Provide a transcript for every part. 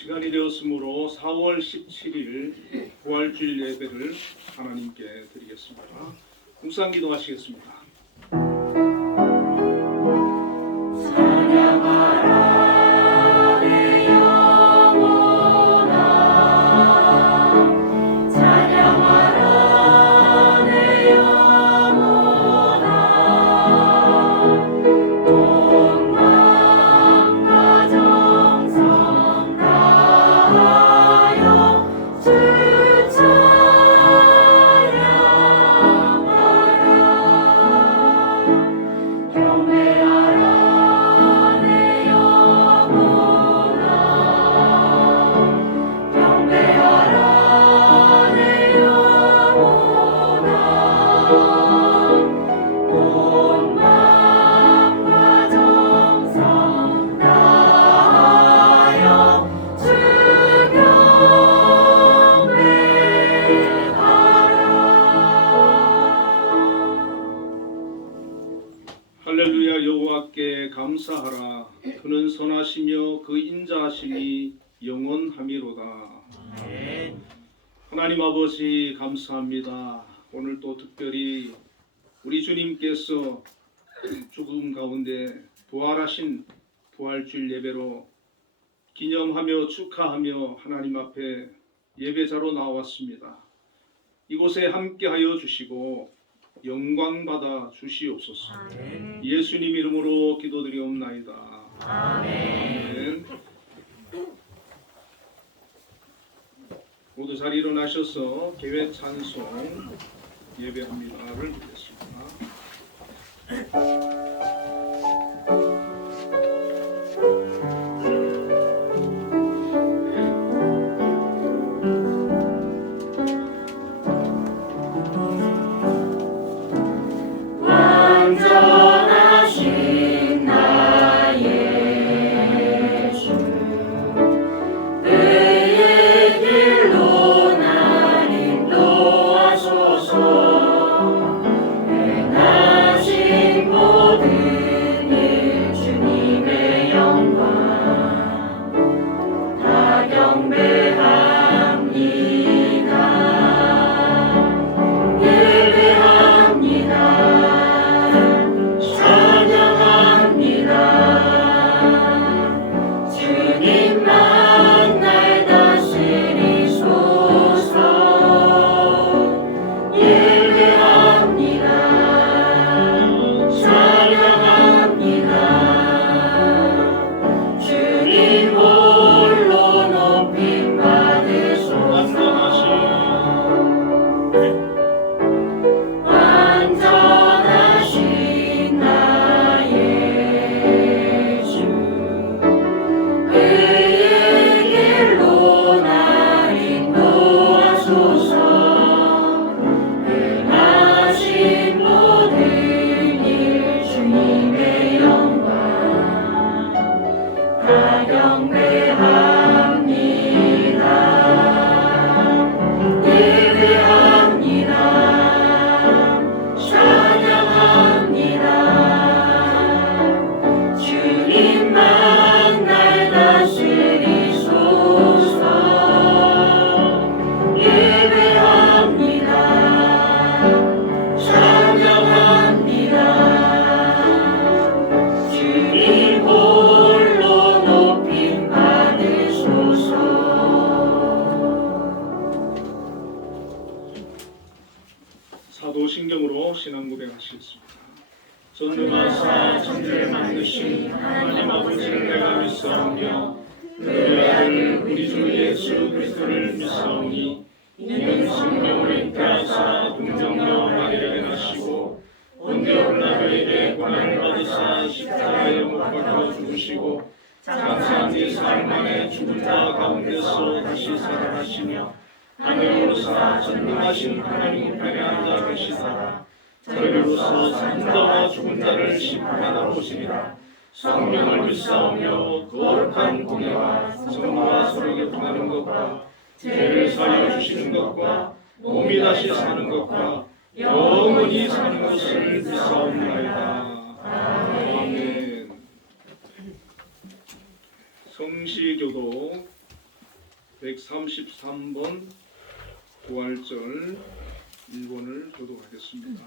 시간이 되었으므로 4월 17일 부활주일 예배를 하나님께 드리겠습니다. 묵상 기도하시겠습니다. 할렐루야. 여호와께 감사하라. 그는 선하시며 그 인자하심이 영원하미로다. 하나님 아버지 감사합니다. 오늘 또 특별히 우리 주님께서 죽음 가운데 부활하신 부활주일 예배로 기념하며 축하하며 하나님 앞에 예배자로 나왔습니다. 이곳에 함께하여 주시고 영광 받아 주시옵소서. 아멘. 예수님 이름으로 기도드리옵나이다. 아멘. 모두 잘 일어나셔서 개회 찬송 예배합니다를 드리겠습니다. 사도신경으로 신앙 고백하시겠습니다. 전능하사 천지를 만드신 하나님 아버지를 내가 믿사오며 그의 아들 우리 주 예수 그리스도를 믿사오니 이는 성령을 잉태하사 동정녀 마리아에게 나시고 본디오 빌라도에게 고난을 받으사 십자가에 못 박혀 죽으시고 장사한 뒤 사흘 만에 죽은 자 가운데서 다시 살아나시며 하늘에 오르사 전능하신 하나님 우편에 앉아 계시다가 저희로서 산 자와 죽은 자를 심판하러 오시리라. 성령을 믿사오며 거룩한 공예와 성령과 서로 교통하는 것과 죄를 사하여 주시는 것과 몸이 다시 사는 것과 영원히 사는 것을 믿사옵나이다. 아멘. 성시교도 133번 부활절 1번을 교독하겠습니다.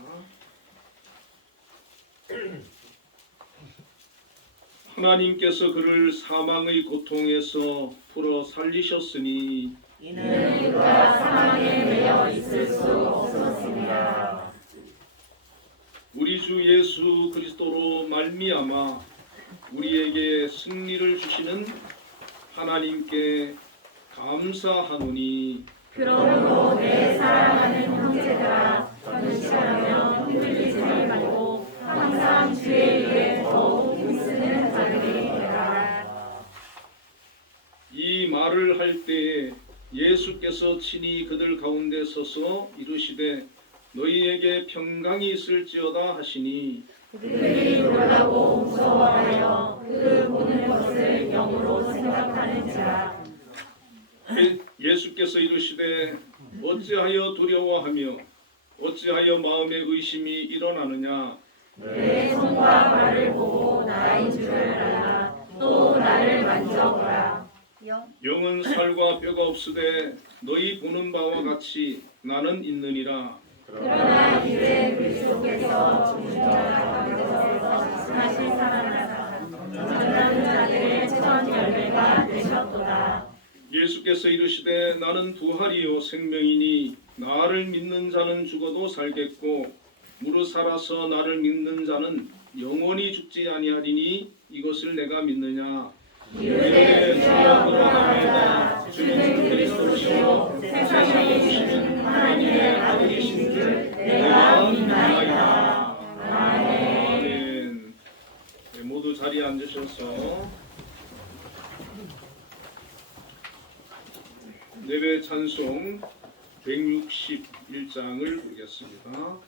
하나님께서 그를 사망의 고통에서 풀어 살리셨으니 이는 그가 사망에 매여 있을 수 없었습니다. 우리 주 예수 그리스도로 말미암아 우리에게 승리를 주시는 하나님께 감사하노니 그러므로 내 사랑하는 형제들아 견실하며 흔들리지 말고 항상 주의 일에 더욱 힘쓰는 자들이 되라. 이 말을 할 때에 예수께서 친히 그들 가운데 서서 이르시되 너희에게 평강이 있을지어다 하시니 그들이 놀라고 무서워하여 그 보는 것을 영으로 생각하는지라. 예수께서 이르시되 어찌하여 두려워하며 어찌하여 마음에 의심이 일어나느냐. 내 손과 발을 보고 나인 줄 알라. 또 나를 만져보라. 영은 살과 뼈가 없으되 너희 보는 바와 같이 나는 있느니라. 그러나 이제 그리스도께서 죽은 자 가운데서 다시 살아나사 전하는 자들의 첫 열매가 되셨도다. 예수께서 이르시되 나는 부활이요 생명이니 나를 믿는 자는 죽어도 살겠고 무릇 살아서 나를 믿는 자는 영원히 죽지 아니하리니 이것을 내가 믿느냐. 이르되 주여 그러하나이다. 주는 그리스도시요 세상에 계시는 하나님의 아들이신 줄 내가 믿나이다. 아멘. 네, 모두 자리에 앉으셔서 예배 찬송 161장을 부르겠습니다.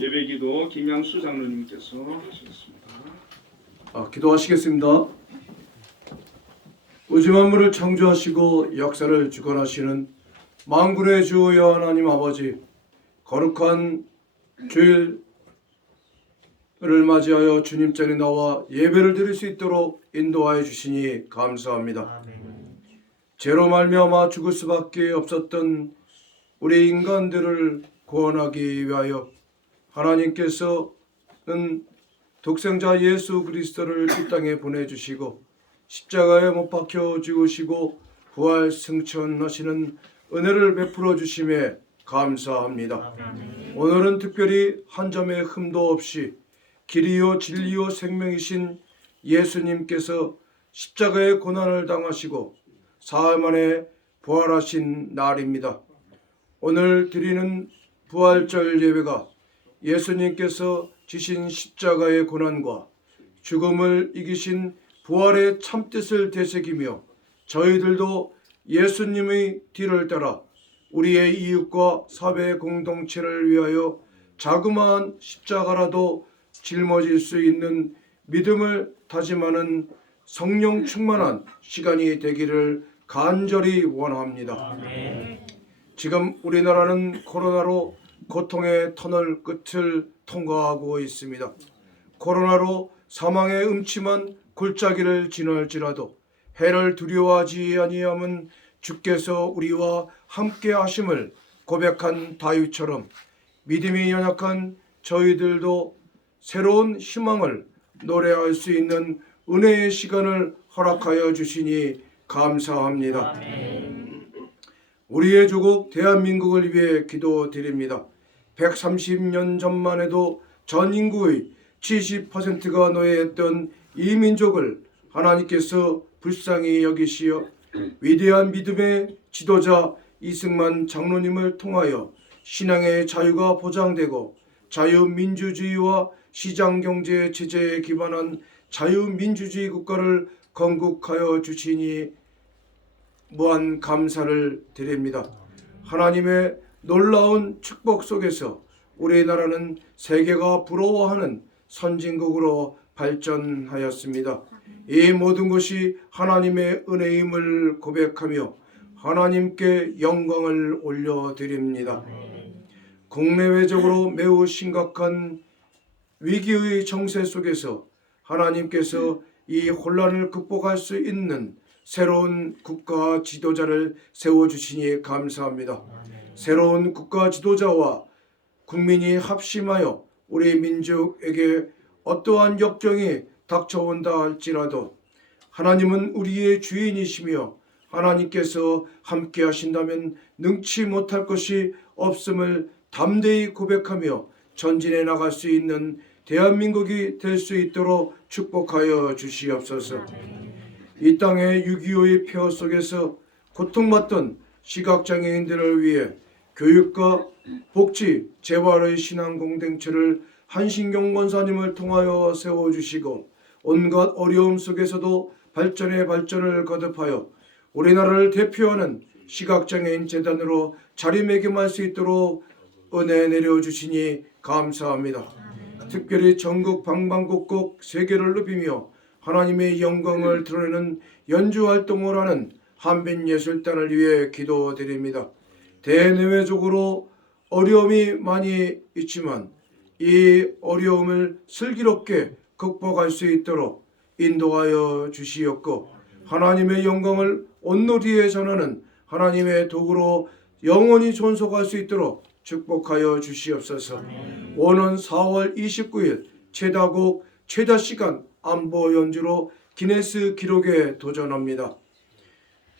예배기도 김양수 장로님께서 하시겠습니다. 기도하시겠습니다. 우주 만물을 창조하시고 역사를 주관하시는 만군의 주 여호와 하나님 아버지, 거룩한 주일을 맞이하여 주님 전에 나와 예배를 드릴 수 있도록 인도하여 주시니 감사합니다. 죄로 말미암아 죽을 수밖에 없었던 우리 인간들을 구원하기 위하여 하나님께서는 독생자 예수 그리스도를 이 땅에 보내주시고 십자가에 못 박혀 죽으시고 부활 승천하시는 은혜를 베풀어 주심에 감사합니다. 오늘은 특별히 한 점의 흠도 없이 길이요 진리요 생명이신 예수님께서 십자가의 고난을 당하시고 사흘 만에 부활하신 날입니다. 오늘 드리는 부활절 예배가 예수님께서 지신 십자가의 고난과 죽음을 이기신 부활의 참뜻을 되새기며 저희들도 예수님의 뒤를 따라 우리의 이웃과 사회 공동체를 위하여 자그마한 십자가라도 짊어질 수 있는 믿음을 다짐하는 성령 충만한 시간이 되기를 간절히 원합니다. 지금 우리나라는 코로나로 고통의 터널 끝을 통과하고 있습니다. 코로나로 사망의 음침한 골짜기를 지날지라도 해를 두려워하지 아니함은 주께서 우리와 함께 하심을 고백한 다윗처럼 믿음이 연약한 저희들도 새로운 희망을 노래할 수 있는 은혜의 시간을 허락하여 주시니 감사합니다. 우리의 조국 대한민국을 위해 기도드립니다. 130년 전만 해도 전 인구의 70%가 노예했던 이 민족을 하나님께서 불쌍히 여기시어 위대한 믿음의 지도자 이승만 장로님을 통하여 신앙의 자유가 보장되고 자유민주주의와 시장경제 체제에 기반한 자유민주주의 국가를 건국하여 주시니 무한 감사를 드립니다. 하나님의 놀라운 축복 속에서 우리나라는 세계가 부러워하는 선진국으로 발전하였습니다. 이 모든 것이 하나님의 은혜임을 고백하며 하나님께 영광을 올려드립니다. 국내외적으로 매우 심각한 위기의 정세 속에서 하나님께서 이 혼란을 극복할 수 있는 새로운 국가 지도자를 세워주시니 감사합니다. 새로운 국가 지도자와 국민이 합심하여 우리 민족에게 어떠한 역경이 닥쳐온다 할지라도 하나님은 우리의 주인이시며 하나님께서 함께 하신다면 능치 못할 것이 없음을 담대히 고백하며 전진해 나갈 수 있는 대한민국이 될 수 있도록 축복하여 주시옵소서. 이 땅의 6.25의 폐허 속에서 고통받던 시각장애인들을 위해 교육과 복지, 재활의 신앙 공동체를 한신경 권사님을 통하여 세워주시고 온갖 어려움 속에서도 발전의 발전을 거듭하여 우리나라를 대표하는 시각장애인 재단으로 자리매김할 수 있도록 은혜 내려주시니 감사합니다. 특별히 전국 방방곡곡 세계를 누비며 하나님의 영광을 드러내는 연주활동을 하는 한빈예술단을 위해 기도드립니다. 대내외적으로 어려움이 많이 있지만 이 어려움을 슬기롭게 극복할 수 있도록 인도하여 주시옵고 하나님의 영광을 온누리에 전하는 하나님의 도구로 영원히 존속할 수 있도록 축복하여 주시옵소서. 오는 4월 29일 최다곡 최다시간 안보 연주로 기네스 기록에 도전합니다.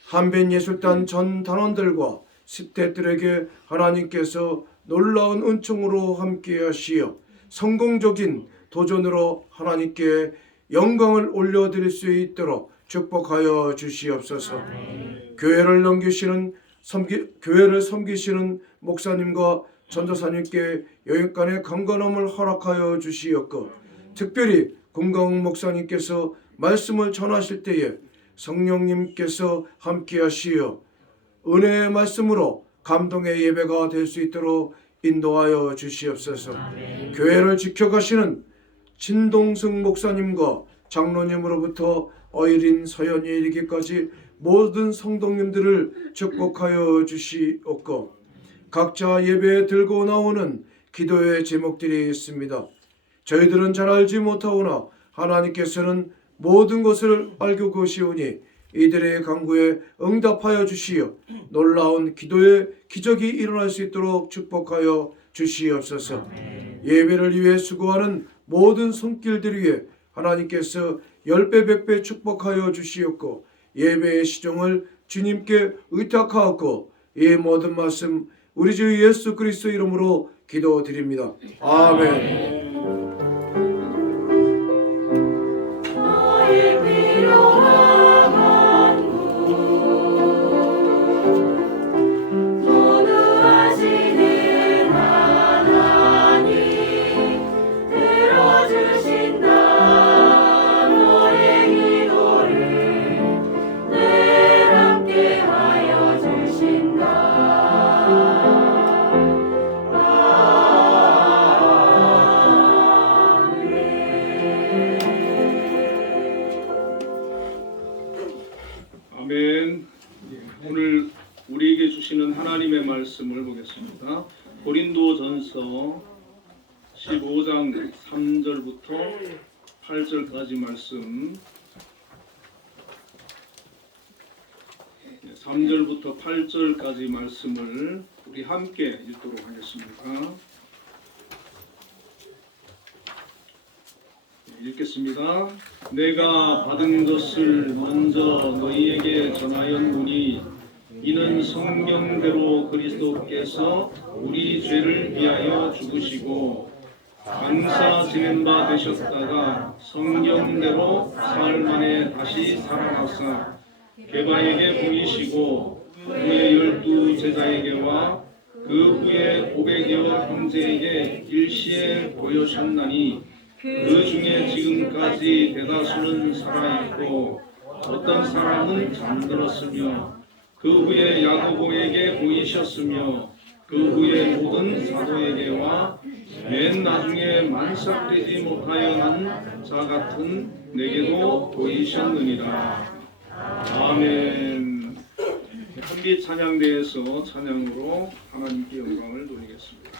한빈예술단 전 단원들과 10대들에게 하나님께서 놀라운 은총으로 함께 하시어 성공적인 도전으로 하나님께 영광을 올려드릴 수 있도록 축복하여 주시옵소서. 교회를 섬기시는 목사님과 전도사님께 여기간의 강건함을 허락하여 주시옵고 특별히 금강 목사님께서 말씀을 전하실 때에 성령님께서 함께 하시어 은혜의 말씀으로 감동의 예배가 될 수 있도록 인도하여 주시옵소서. 교회를 지켜가시는 진동승 목사님과 장로님으로부터 어일인 서연이 이르기까지 모든 성도님들을 축복하여 주시옵고 각자 예배에 들고 나오는 기도의 제목들이 있습니다. 저희들은 잘 알지 못하오나 하나님께서는 모든 것을 알고 계시오니 이들의 간구에 응답하여 주시어 놀라운 기도의 기적이 일어날 수 있도록 축복하여 주시옵소서. 예배를 위해 수고하는 모든 손길들 위해 하나님께서 10배 100배 축복하여 주시옵고 예배의 시종을 주님께 의탁하옵고 이 모든 말씀 우리 주 예수 그리스도 이름으로 기도드립니다. 아멘. 너의 필요한 만국 모두 하시는 하나님 들어주신다. 너의 기도를 늘 함께하여 주신다. 아멘. 오늘 우리에게 주시는 하나님의 말씀을 보겠습니다. 고린도전서 15장 3절부터 8절까지 말씀, 3절부터 8절까지 말씀을 우리 함께 읽도록 하겠습니다. 읽겠습니다. 내가 받은 것을 먼저 너희에게 전하였노니 이는 성경대로 그리스도께서 우리 죄를 위하여 죽으시고 장사 지낸 바 되셨다가 성경대로 사흘 만에 다시 살아나사 게바에게 보이시고 그의 12 제자에게와 그 후에 500여 형제에게 일시에 보여셨나니 그 중에 지금까지 대다수는 살아있고 어떤 사람은 잠들었으며 그 후에 야고보에게 보이셨으며 그 후에 모든 사도에게와 맨 나중에 만삭되지 못하여 난 자 같은 내게도 보이셨느니라. 아멘. 한빛 찬양대에서 찬양으로 하나님께 영광을 돌리겠습니다.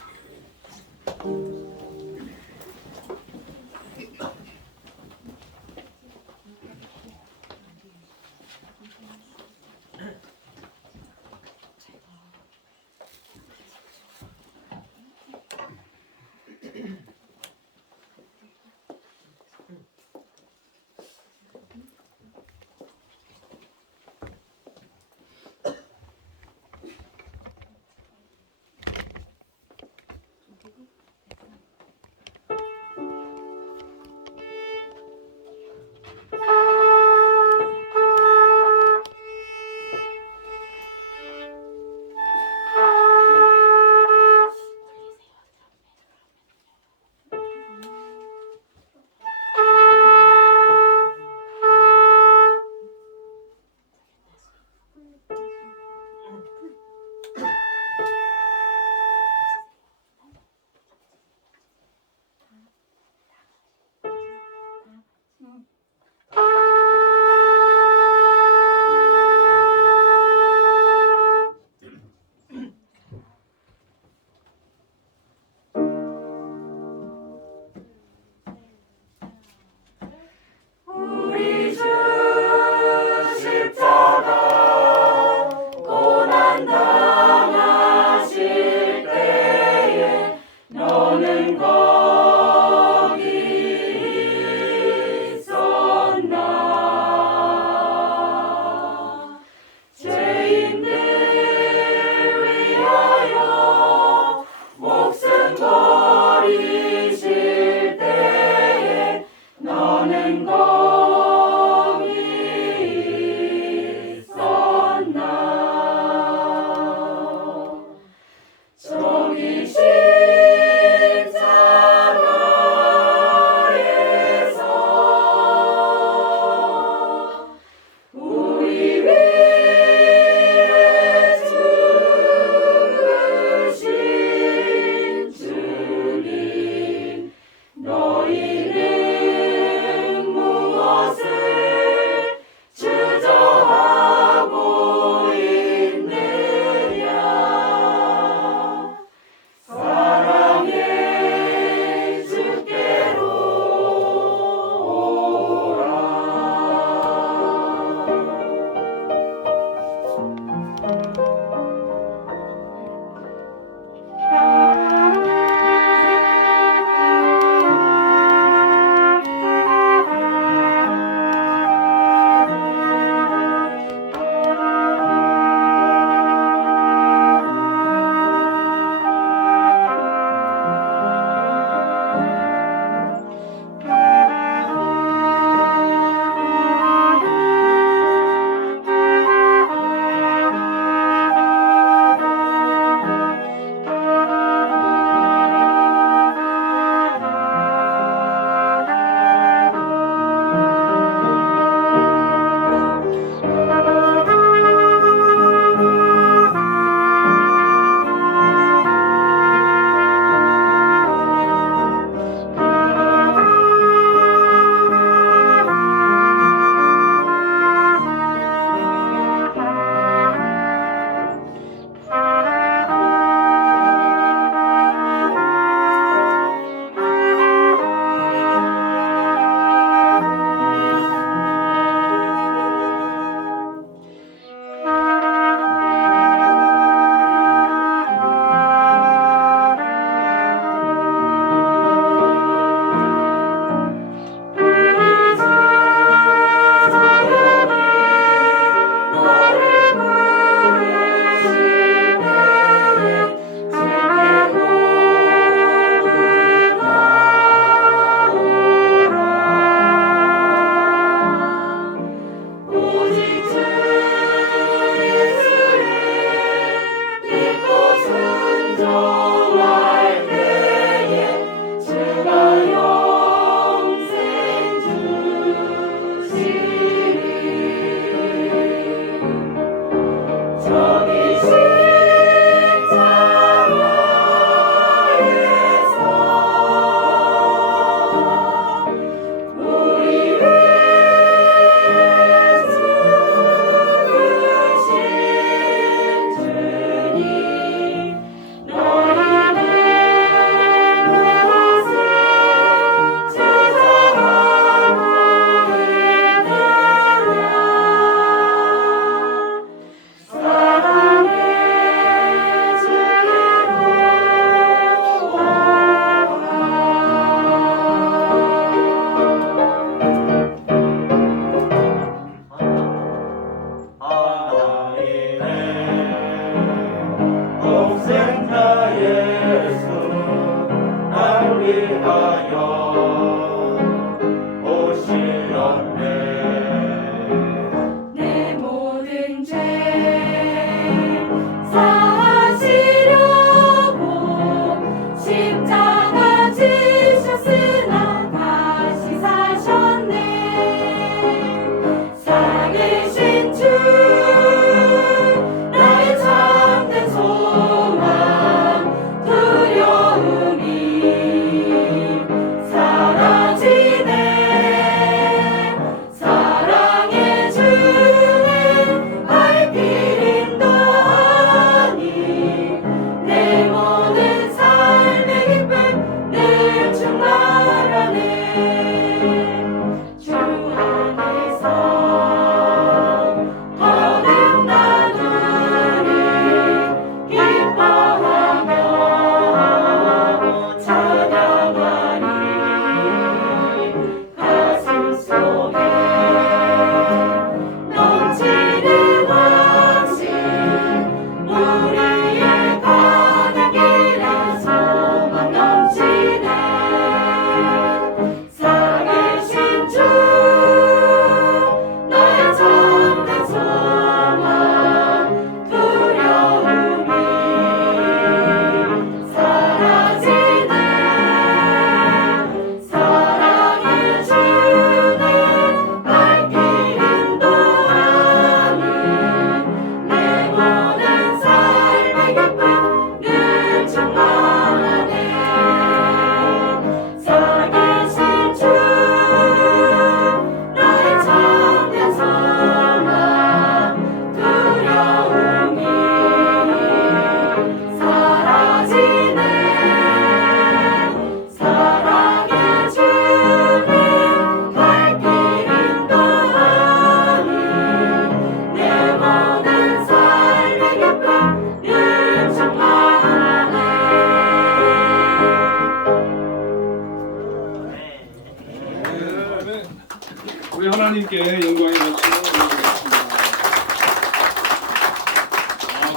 함께 영광의 박수로 올려드리겠습니다.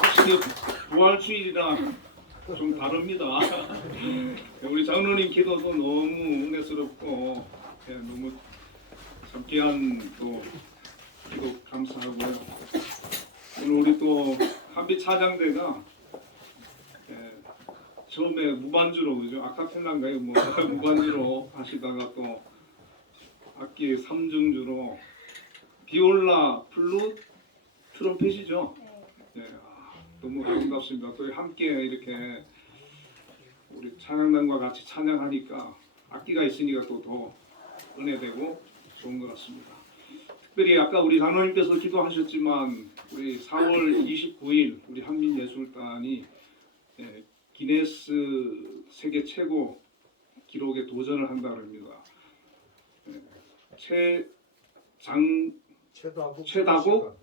확실히 부활주일이라 좀 다릅니다. 우리 장로님 기도도 너무 은혜스럽고 너무 참 귀한 또 기도 감사하고요. 오늘 우리 또 한빛 찬양대가 처음에 무반주로 그죠? 아카펠라인가요? 뭐 무반주로 하시다가 또 악기 3중주로 비올라, 플룻, 트럼펫이죠? 네, 너무 아름답습니다. 또 함께 이렇게 우리 찬양단과 같이 찬양하니까 악기가 있으니까 또 더 은혜되고 좋은 것 같습니다. 특별히 아까 우리 장로님께서 기도하셨지만 우리 4월 29일 우리 한민예술단이 기네스 세계 최고 기록에 도전을 한다고 합니다.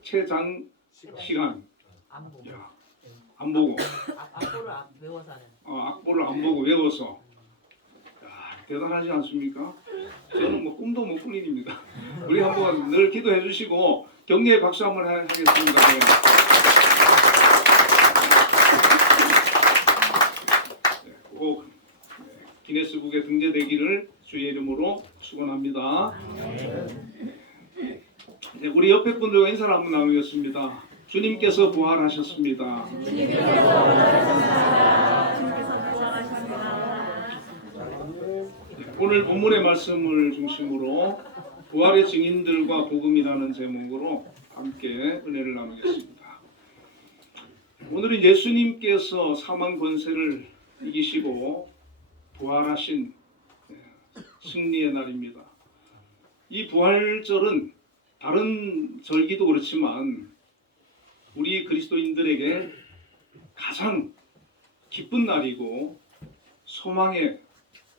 최장 시간 안 보고. 야, 안 보고 악보를 안 외워서 하는. 악보를 안 보고 외워서 대단하지 않습니까? 저는 뭐 꿈도 못 꾸는 일입니다. 우리 한번 늘 기도해 주시고 격려의 박수 한번 하겠습니다. 꼭 기네스북에 등재되기를 주의 이름으로 축원합니다. 우리 옆에 분들과 인사를 한번 나누겠습니다. 주님께서 부활하셨습니다. 오늘 본문의 말씀을 중심으로 부활의 증인들과 복음이라는 제목으로 함께 은혜를 나누겠습니다. 오늘은 예수님께서 사망 권세를 이기시고 부활하신 승리의 날입니다. 이 부활절은 다른 절기도 그렇지만 우리 그리스도인들에게 가장 기쁜 날이고 소망의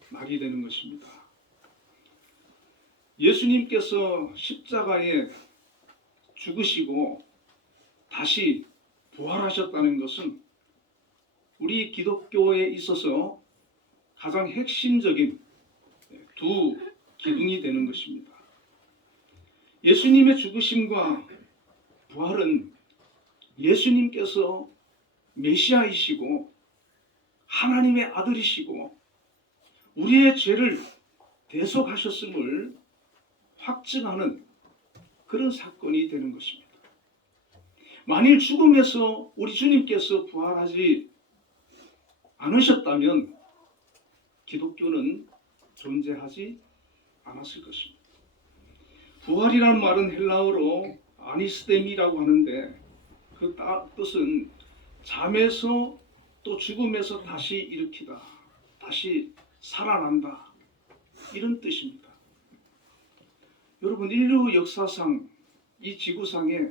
날이 되는 것입니다. 예수님께서 십자가에 죽으시고 다시 부활하셨다는 것은 우리 기독교에 있어서 가장 핵심적인 두 기둥이 되는 것입니다. 예수님의 죽으심과 부활은 예수님께서 메시아이시고 하나님의 아들이시고 우리의 죄를 대속하셨음을 확증하는 그런 사건이 되는 것입니다. 만일 죽음에서 우리 주님께서 부활하지 않으셨다면 기독교는 존재하지 않았을 것입니다. 부활이라는 말은 헬라어로 아니스데미라고 하는데 그 뜻은 잠에서 또 죽음에서 다시 일으키다, 다시 살아난다, 이런 뜻입니다. 여러분, 인류 역사상 이 지구상에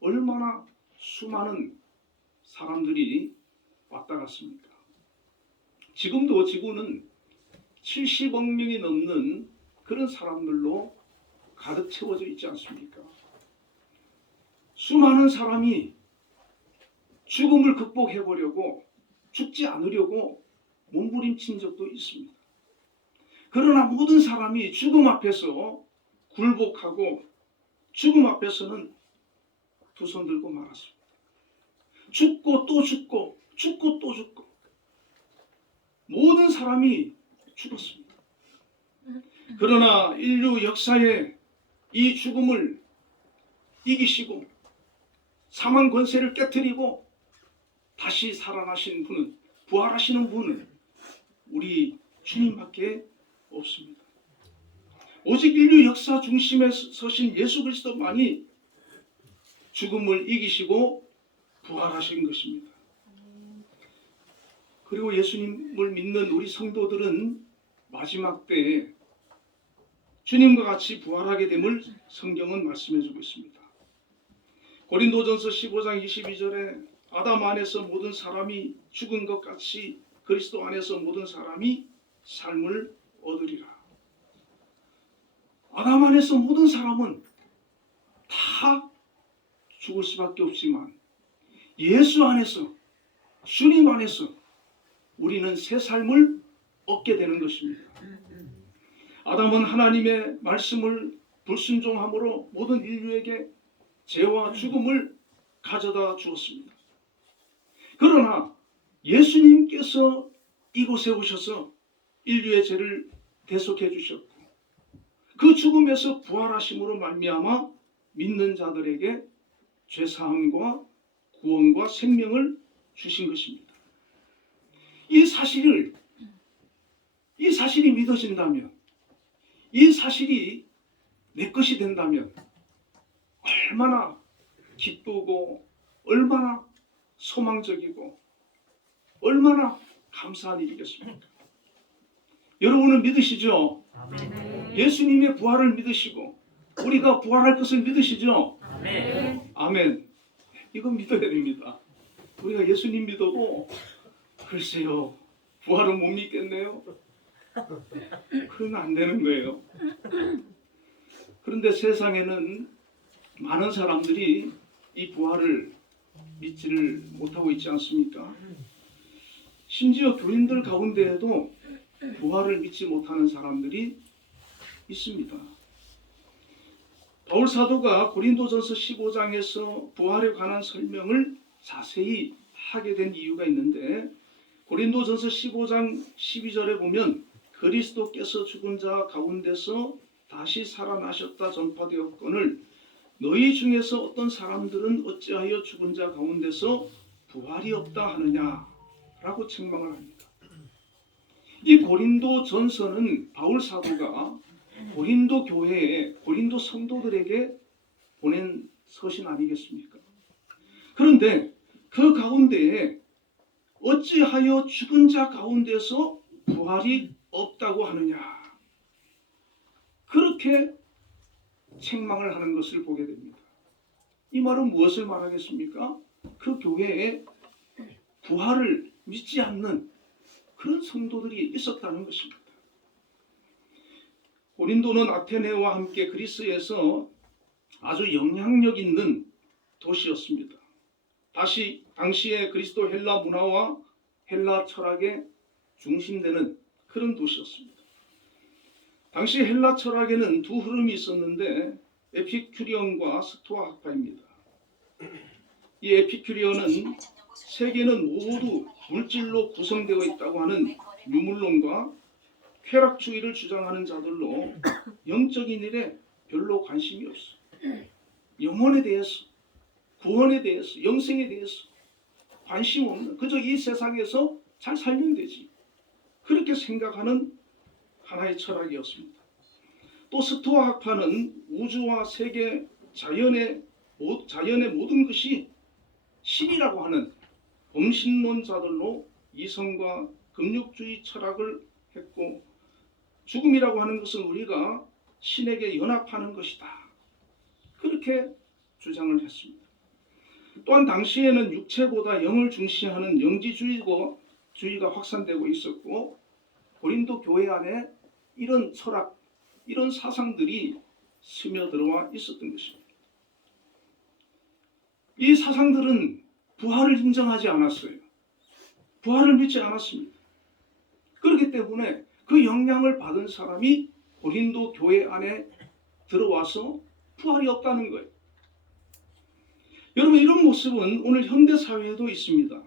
얼마나 수많은 사람들이 왔다 갔습니까? 지금도 지구는 70억 명이 넘는 그런 사람들로 가득 채워져 있지 않습니까? 수많은 사람이 죽음을 극복해보려고, 죽지 않으려고 몸부림친 적도 있습니다. 그러나 모든 사람이 죽음 앞에서 굴복하고 죽음 앞에서는 두 손 들고 말았습니다. 죽고 또 죽고 죽고 또 죽고 모든 사람이 죽었습니다. 그러나 인류 역사에 이 죽음을 이기시고 사망 권세를 깨뜨리고 다시 살아나신 분은, 부활하시는 분은 우리 주님밖에 없습니다. 오직 인류 역사 중심에 서신 예수 그리스도만이 죽음을 이기시고 부활하신 것입니다. 그리고 예수님을 믿는 우리 성도들은 마지막 때에 주님과 같이 부활하게 됨을 성경은 말씀해주고 있습니다. 고린도전서 15장 22절에 아담 안에서 모든 사람이 죽은 것 같이 그리스도 안에서 모든 사람이 삶을 얻으리라. 아담 안에서 모든 사람은 다 죽을 수밖에 없지만 예수 안에서, 주님 안에서 우리는 새 삶을 얻게 되는 것입니다. 아담은 하나님의 말씀을 불순종함으로 모든 인류에게 죄와 죽음을 가져다 주었습니다. 그러나 예수님께서 이곳에 오셔서 인류의 죄를 대속해 주셨고 그 죽음에서 부활하심으로 말미암아 믿는 자들에게 죄사함과 구원과 생명을 주신 것입니다. 이 사실이 믿어진다면, 이 사실이 내 것이 된다면 얼마나 기쁘고 얼마나 소망적이고 얼마나 감사한 일이겠습니까? 여러분은 믿으시죠? 예수님의 부활을 믿으시고 우리가 부활할 것을 믿으시죠? 아멘. 이거 믿어야 됩니다. 우리가 예수님 믿어도 글쎄요 부활은 못 믿겠네요. 그러면 안 되는 거예요. 그런데 세상에는 많은 사람들이 이 부활을 믿지를 못하고 있지 않습니까? 심지어 교인들 가운데에도 부활을 믿지 못하는 사람들이 있습니다. 바울 사도가 고린도전서 15장에서 부활에 관한 설명을 자세히 하게 된 이유가 있는데 고린도전서 15장 12절에 보면 그리스도께서 죽은 자 가운데서 다시 살아나셨다 전파되었거늘 너희 중에서 어떤 사람들은 어찌하여 죽은 자 가운데서 부활이 없다 하느냐라고 책망을 합니다. 이 고린도 전서는 바울 사도가 고린도 교회에 고린도 성도들에게 보낸 서신 아니겠습니까? 그런데 그 가운데에 어찌하여 죽은 자 가운데서 부활이 없다고 하느냐 그렇게 책망을 하는 것을 보게 됩니다. 이 말은 무엇을 말하겠습니까? 그 교회에 부활을 믿지 않는 그런 성도들이 있었다는 것입니다. 고린도는 아테네와 함께 그리스에서 아주 영향력 있는 도시였습니다. 당시에 그리스도 헬라 문화와 헬라 철학의 중심되는 그런 도시였습니다. 당시 헬라 철학에는 두 흐름이 있었는데 에피큐리언과 스토아 학파입니다. 이 에피큐리언은 세계는 모두 물질로 구성되어 있다고 하는 유물론과 쾌락주의를 주장하는 자들로 영적인 일에 별로 관심이 없어. 영혼에 대해서, 구원에 대해서, 영생에 대해서 관심 없는 그저 이 세상에서 잘 살면 되지. 그렇게 생각하는 하나의 철학이었습니다. 또 스토아 학파는 우주와 세계, 자연의 모든 것이 신이라고 하는 범신론자들로 이성과 금욕주의 철학을 했고 죽음이라고 하는 것은 우리가 신에게 연합하는 것이다. 그렇게 주장을 했습니다. 또한 당시에는 육체보다 영을 중시하는 영지주의가 확산되고 있었고 고린도 교회 안에 이런 철학, 이런 사상들이 스며들어와 있었던 것입니다. 이 사상들은 부활을 인정하지 않았어요. 부활을 믿지 않았습니다. 그렇기 때문에 그 영향을 받은 사람이 고린도 교회 안에 들어와서 부활이 없다는 거예요. 여러분 이런 모습은 오늘 현대 사회에도 있습니다.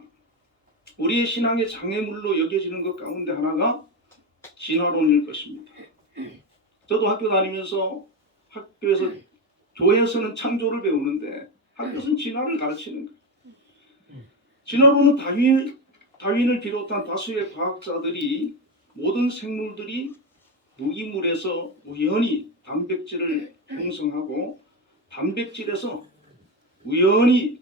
우리의 신앙의 장애물로 여겨지는 것 가운데 하나가 진화론일 것입니다. 저도 학교 다니면서 학교에서 교회에서는 창조를 배우는데 학교에서는 진화를 가르치는 거예요. 진화론은 다윈을 비롯한 다수의 과학자들이 모든 생물들이 무기물에서 우연히 단백질을 형성하고 단백질에서 우연히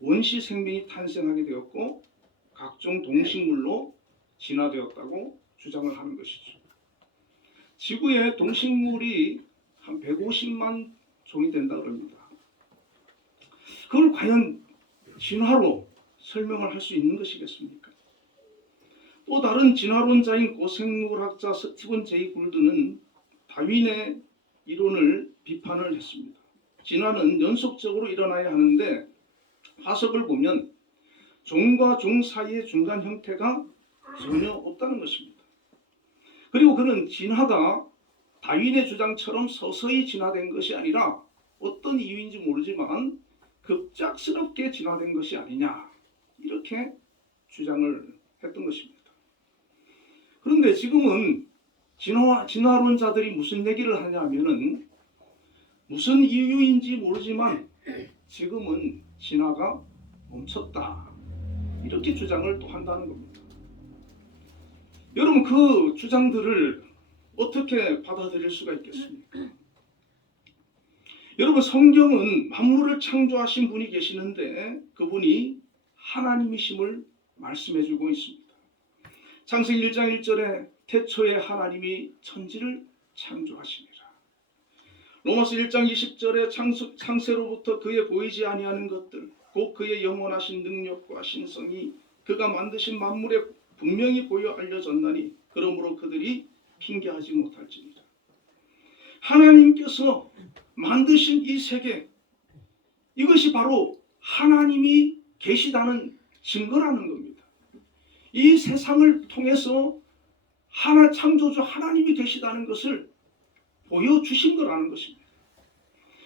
원시 생명이 탄생하게 되었고 각종 동식물로 진화되었다고 주장을 하는 것이죠. 지구에 동식물이 한 150만 종이 된다 그럽니다. 그걸 과연 진화로 설명을 할 수 있는 것이겠습니까? 또 다른 진화론자인 고생물학자 스티븐 제이 굴드는 다윈의 이론을 비판을 했습니다. 진화는 연속적으로 일어나야 하는데 화석을 보면 종과 종 사이의 중간 형태가 전혀 없다는 것입니다. 그리고 그는 진화가 다윈의 주장처럼 서서히 진화된 것이 아니라 어떤 이유인지 모르지만 급작스럽게 진화된 것이 아니냐, 이렇게 주장을 했던 것입니다. 그런데 지금은 진화론자들이 무슨 얘기를 하냐면은 무슨 이유인지 모르지만 지금은 진화가 멈췄다, 이렇게 주장을 또 한다는 겁니다. 여러분, 그 주장들을 어떻게 받아들일 수가 있겠습니까? 여러분, 성경은 만물을 창조하신 분이 계시는데 그분이 하나님이심을 말씀해주고 있습니다. 창세기 1장 1절에 태초에 하나님이 천지를 창조하시니라. 로마서 1장 20절에 창세로부터 그의 보이지 아니하는 것들, 곧 그의 영원하신 능력과 신성이 그가 만드신 만물에 분명히 보여 알려졌나니 그러므로 그들이 핑계하지 못할지니라. 하나님께서 만드신 이 세계, 이것이 바로 하나님이 계시다는 증거라는 겁니다. 이 세상을 통해서 창조주 하나님이 계시다는 것을 보여주신 거라는 것입니다.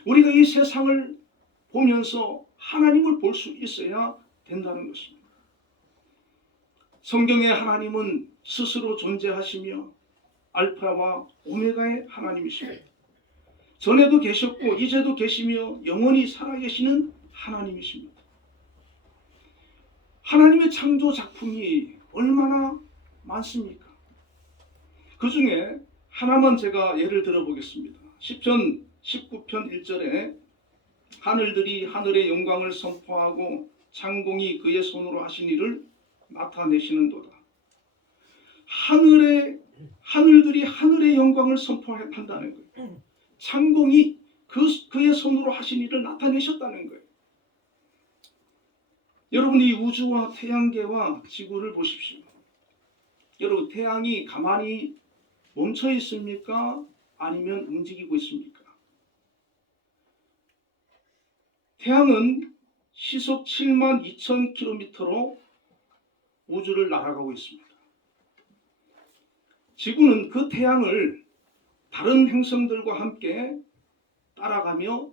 우리가 이 세상을 보면서 하나님을 볼 수 있어야 된다는 것입니다. 성경의 하나님은 스스로 존재하시며 알파와 오메가의 하나님이십니다. 전에도 계셨고 이제도 계시며 영원히 살아계시는 하나님이십니다. 하나님의 창조 작품이 얼마나 많습니까? 그 중에 하나만 제가 예를 들어 보겠습니다. 시편 19편 1절에 하늘들이 하늘의 영광을 선포하고 창공이 그의 손으로 하신 일을 나타내시는도다. 하늘들이 하늘의 영광을 선포한다는 거예요. 창공이 그의 손으로 하신 일을 나타내셨다는 거예요. 여러분, 이 우주와 태양계와 지구를 보십시오. 여러분, 태양이 가만히 멈춰 있습니까? 아니면 움직이고 있습니까? 태양은 시속 72,000km로 우주를 날아가고 있습니다. 지구는 그 태양을 다른 행성들과 함께 따라가며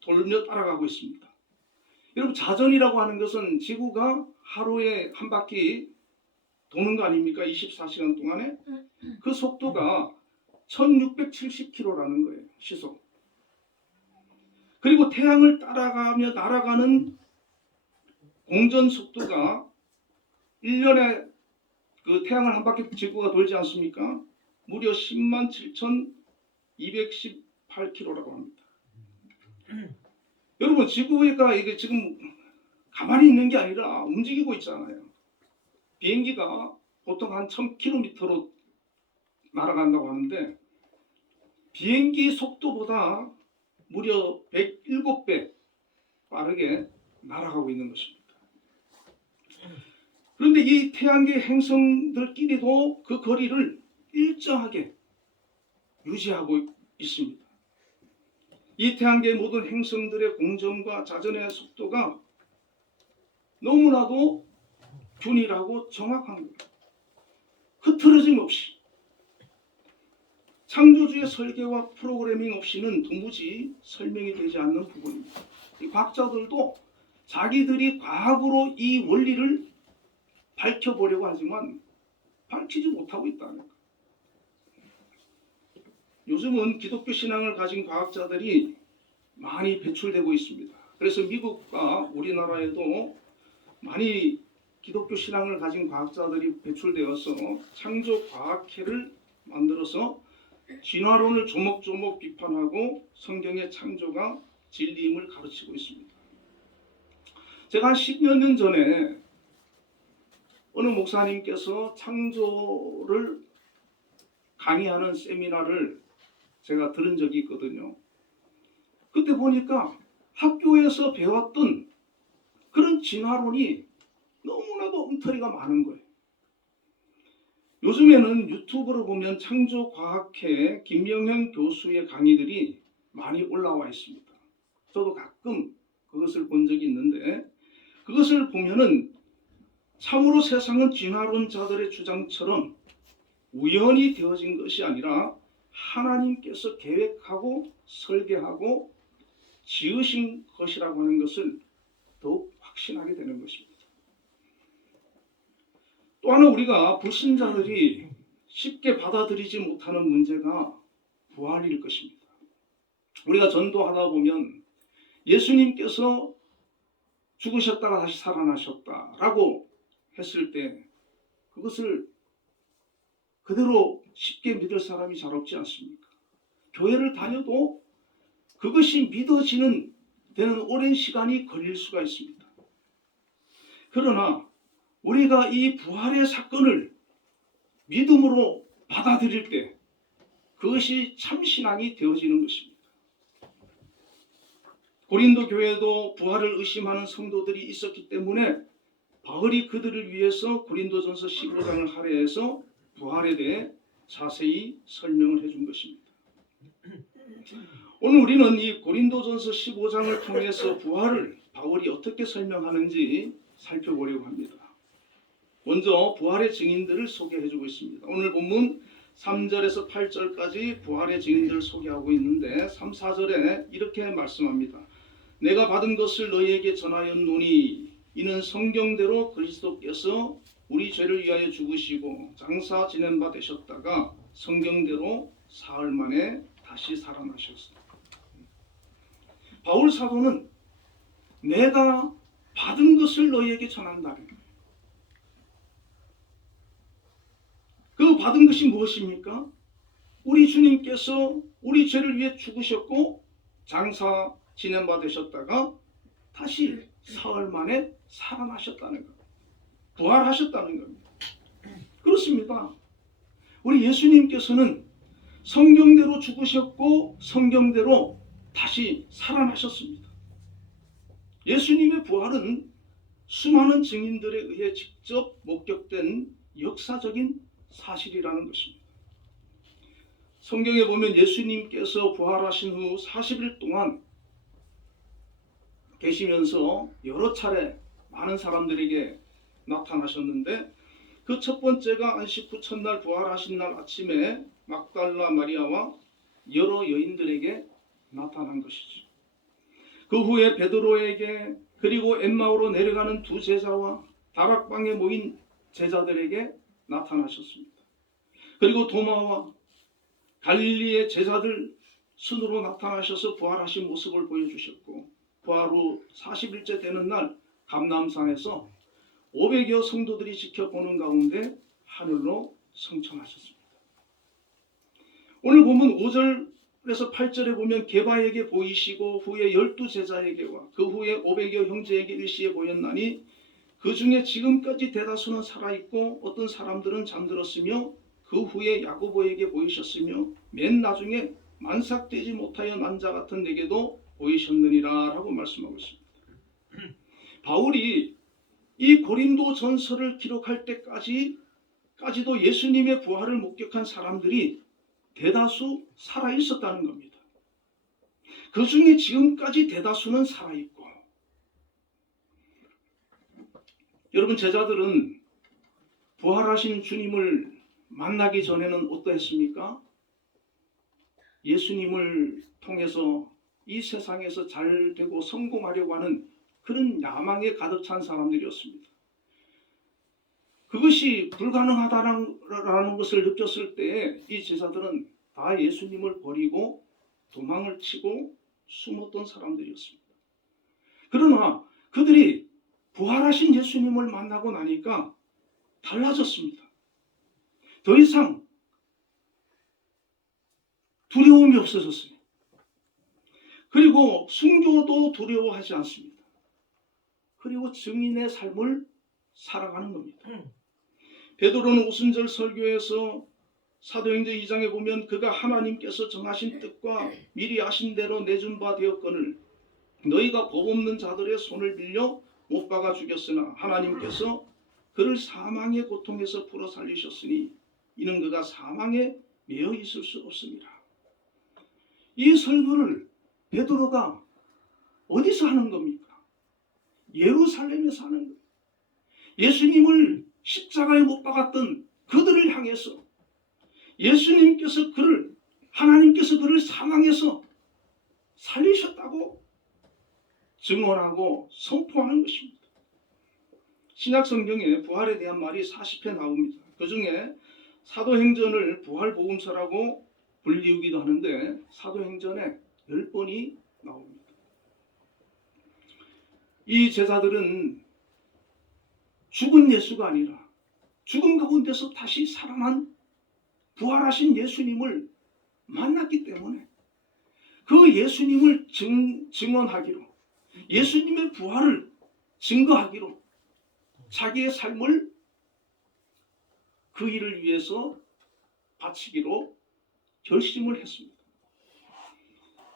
돌며 따라가고 있습니다. 여러분, 자전이라고 하는 것은 지구가 하루에 한 바퀴 도는 거 아닙니까? 24시간 동안에. 그 속도가 1670km라는 거예요, 시속. 그리고 태양을 따라가며 날아가는 공전 속도가 1년에 그 태양을 한 바퀴 지구가 돌지 않습니까? 무려 107,218km라고 합니다. 여러분, 지구가 이게 지금 가만히 있는 게 아니라 움직이고 있잖아요. 비행기가 보통 한 1000km로 날아간다고 하는데 비행기 속도보다 무려 107배 빠르게 날아가고 있는 것입니다. 그런데 이 태양계 행성들끼리도 그 거리를 일정하게 유지하고 있습니다. 이 태양계의 모든 행성들의 공전과 자전의 속도가 너무나도 균일하고 정확한 거예요. 흐트러짐 없이. 창조주의 설계와 프로그래밍 없이는 도무지 설명이 되지 않는 부분입니다. 이 과학자들도 자기들이 과학으로 이 원리를 밝혀보려고 하지만 밝히지 못하고 있다는 거예요. 요즘은 기독교 신앙을 가진 과학자들이 많이 배출되고 있습니다. 그래서 미국과 우리나라에도 많이 기독교 신앙을 가진 과학자들이 배출되어서 창조 과학회를 만들어서 진화론을 조목조목 비판하고 성경의 창조가 진리임을 가르치고 있습니다. 제가 한 10여 년 전에 어느 목사님께서 창조를 강의하는 세미나를 제가 들은 적이 있거든요. 그때 보니까 학교에서 배웠던 그런 진화론이 너무나도 엉터리가 많은 거예요. 요즘에는 유튜브로 보면 창조과학회 김명현 교수의 강의들이 많이 올라와 있습니다. 저도 가끔 그것을 본 적이 있는데 그것을 보면은 참으로 세상은 진화론자들의 주장처럼 우연히 되어진 것이 아니라 하나님께서 계획하고 설계하고 지으신 것이라고 하는 것을 더욱 확신하게 되는 것입니다. 또 하나 우리가 불신자들이 쉽게 받아들이지 못하는 문제가 부활일 것입니다. 우리가 전도하다 보면 예수님께서 죽으셨다가 다시 살아나셨다라고 했을 때 그것을 그대로 쉽게 믿을 사람이 잘 없지 않습니까? 교회를 다녀도 그것이 믿어지는 데는 오랜 시간이 걸릴 수가 있습니다. 그러나 우리가 이 부활의 사건을 믿음으로 받아들일 때 그것이 참 신앙이 되어지는 것입니다. 고린도 교회도 부활을 의심하는 성도들이 있었기 때문에 바울이 그들을 위해서 고린도전서 15장을 할애해서 부활에 대해 자세히 설명을 해준 것입니다. 오늘 우리는 이 고린도전서 15장을 통해서 부활을 바울이 어떻게 설명하는지 살펴보려고 합니다. 먼저 부활의 증인들을 소개해주고 있습니다. 오늘 본문 3절에서 8절까지 부활의 증인들을 소개하고 있는데 3, 4절에 이렇게 말씀합니다. 내가 받은 것을 너희에게 전하였노니 이는 성경대로 그리스도께서 우리 죄를 위하여 죽으시고 장사 지낸 바 되셨다가 성경대로 사흘 만에 다시 살아나셨습니다. 바울 사도는 내가 받은 것을 너희에게 전한다는 거예요. 그 받은 것이 무엇입니까? 우리 주님께서 우리 죄를 위해 죽으셨고 장사 지낸 바 되셨다가 다시 사흘 만에 살아나셨다는 겁니다. 부활하셨다는 겁니다. 그렇습니다. 우리 예수님께서는 성경대로 죽으셨고 성경대로 다시 살아나셨습니다. 예수님의 부활은 수많은 증인들에 의해 직접 목격된 역사적인 사실이라는 것입니다. 성경에 보면 예수님께서 부활하신 후 40일 동안 계시면서 여러 차례 많은 사람들에게 나타나셨는데 그 첫 번째가 안식 후 첫날 부활하신 날 아침에 막달라 마리아와 여러 여인들에게 나타난 것이죠. 그 후에 베드로에게 그리고 엠마오로 내려가는 두 제자와 다락방에 모인 제자들에게 나타나셨습니다. 그리고 도마와 갈릴리의 제자들 순으로 나타나셔서 부활하신 모습을 보여주셨고 부활 후 40일째 되는 날 감람산에서 500여 성도들이 지켜보는 가운데 하늘로 승천하셨습니다. 오늘 본문 5절에서 8절에 보면 게바에게 보이시고 후에 12제자에게와 그 후에 500여 형제에게 일시에 보였나니 그 중에 지금까지 대다수는 살아있고 어떤 사람들은 잠들었으며 그 후에 야고보에게 보이셨으며 맨 나중에 만삭되지 못하여 난 자 같은 내게도 보이셨느니라 라고 말씀하고 있습니다. 바울이 이 고린도 전서를 기록할 때까지도 예수님의 부활을 목격한 사람들이 대다수 살아 있었다는 겁니다. 그 중에 지금까지 대다수는 살아 있고 여러분 제자들은 부활하신 주님을 만나기 전에는 어떠했습니까? 예수님을 통해서 이 세상에서 잘 되고 성공하려고 하는 그런 야망에 가득 찬 사람들이었습니다. 그것이 불가능하다는 것을 느꼈을 때 이 제자들은 다 예수님을 버리고 도망을 치고 숨었던 사람들이었습니다. 그러나 그들이 부활하신 예수님을 만나고 나니까 달라졌습니다. 더 이상 두려움이 없어졌어요. 그리고 순교도 두려워하지 않습니다. 그리고 증인의 삶을 살아가는 겁니다. 베드로는 오순절 설교에서 사도행전 2장에 보면 그가 하나님께서 정하신 뜻과 미리 아신 대로 내준 바 되었거늘 너희가 법 없는 자들의 손을 빌려 못 박아 죽였으나 하나님께서 그를 사망의 고통에서 풀어 살리셨으니 이는 그가 사망에 매여 있을 수 없습니다. 이 설교를 베드로가 어디서 하는 겁니까? 예루살렘에서 하는 거예요. 예수님을 십자가에 못 박았던 그들을 향해서 하나님께서 그를 사망해서 살리셨다고 증언하고 선포하는 것입니다. 신약 성경에 부활에 대한 말이 40회 나옵니다. 그 중에 사도행전을 부활복음서라고 불리우기도 하는데 사도행전에 10번이 나옵니다. 이 제자들은 죽은 예수가 아니라 죽음 가운데서 다시 살아난 부활하신 예수님을 만났기 때문에 그 예수님을 증언하기로, 예수님의 부활을 증거하기로 자기의 삶을 그 일을 위해서 바치기로 결심을 했습니다.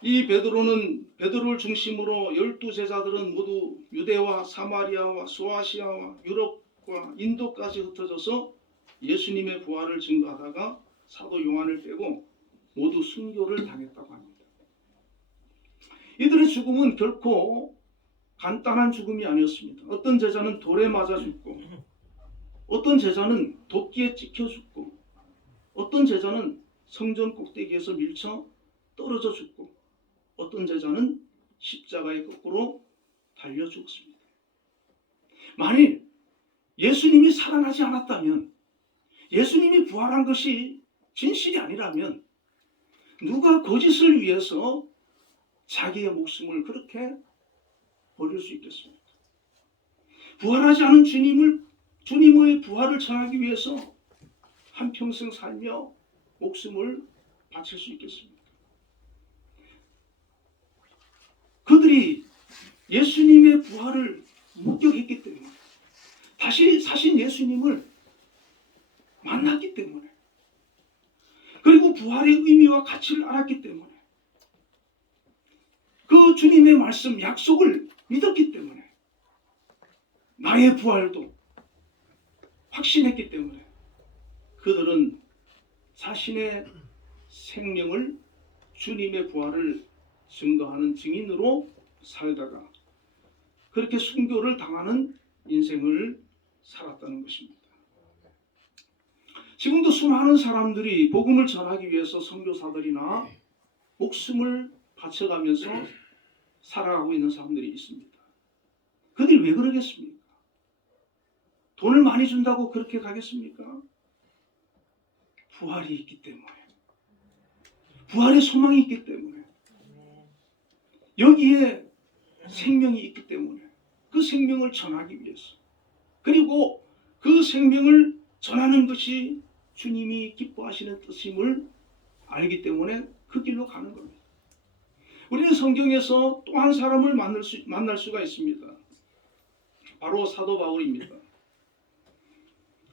이 베드로를 중심으로 12제자들은 모두 유대와 사마리아와 소아시아와 유럽과 인도까지 흩어져서 예수님의 부활을 증거하다가 사도 요한을 빼고 모두 순교를 당했다고 합니다. 이들의 죽음은 결코 간단한 죽음이 아니었습니다. 어떤 제자는 돌에 맞아 죽고, 어떤 제자는 도끼에 찍혀 죽고, 어떤 제자는 성전 꼭대기에서 밀쳐 떨어져 죽고, 어떤 제자는 십자가에 거꾸로 달려 죽었습니다. 만일 예수님이 살아나지 않았다면, 예수님이 부활한 것이 진실이 아니라면 누가 거짓을 위해서 자기의 목숨을 그렇게 버릴 수 있겠습니까? 부활하지 않은 주님의 부활을 전하기 위해서 한평생 살며 목숨을 바칠 수 있겠습니까? 그들이 예수님의 부활을 목격했기 때문에, 다시 사신 예수님을 만났기 때문에, 그리고 부활의 의미와 가치를 알았기 때문에, 그 주님의 말씀, 약속을 믿었기 때문에, 나의 부활도 확신했기 때문에 그들은 자신의 생명을 주님의 부활을 증거하는 증인으로 살다가 그렇게 순교를 당하는 인생을 살았다는 것입니다. 지금도 수많은 사람들이 복음을 전하기 위해서 선교사들이나 목숨을 바쳐가면서 살아가고 있는 사람들이 있습니다. 그들이 왜 그러겠습니까? 돈을 많이 준다고 그렇게 가겠습니까? 부활이 있기 때문에, 부활의 소망이 있기 때문에, 여기에 생명이 있기 때문에 그 생명을 전하기 위해서, 그리고 그 생명을 전하는 것이 주님이 기뻐하시는 뜻임을 알기 때문에 그 길로 가는 겁니다. 우리는 성경에서 또 한 사람을 만날 수가 있습니다. 바로 사도 바울입니다.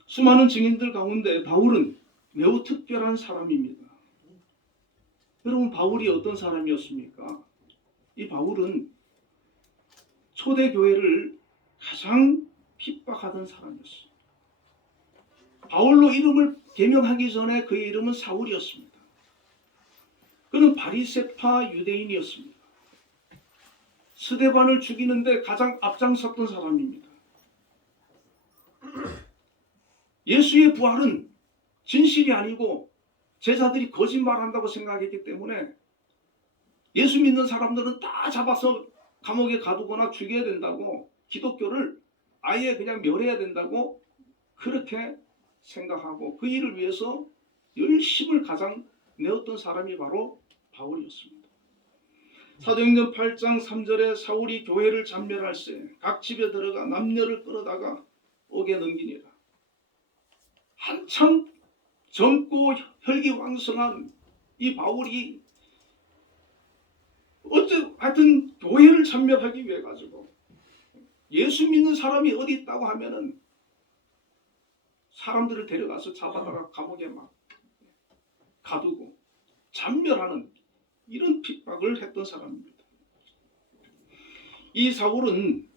수많은 증인들 가운데 바울은 매우 특별한 사람입니다. 여러분, 바울이 어떤 사람이었습니까? 이 바울은 초대교회를 가장 핍박하던 사람이었습니다. 바울로 이름을 개명하기 전에 그의 이름은 사울이었습니다. 그는 바리새파 유대인이었습니다. 스데반을 죽이는데 가장 앞장섰던 사람입니다. 예수의 부활은 진실이 아니고 제자들이 거짓말한다고 생각했기 때문에 예수 믿는 사람들은 다 잡아서 감옥에 가두거나 죽여야 된다고, 기독교를 아예 그냥 멸해야 된다고 그렇게 생각하고 그 일을 위해서 열심을 가장 내었던 사람이 바로 바울이었습니다. 사도행전 8장 3절에 사울이 교회를 잔멸할세 각 집에 들어가 남녀를 끌어다가 옥에 넘기니라. 한참 젊고 혈기왕성한 이 바울이 하여튼 교회를 참멸하기 위해 가지고, 예수 믿는 사람이 어디 있다고 하면은 사람들을 데려가서 잡아다가 감옥에 막 가두고 잔멸하는 이런 핍박을 했던 사람입니다. 이 사울은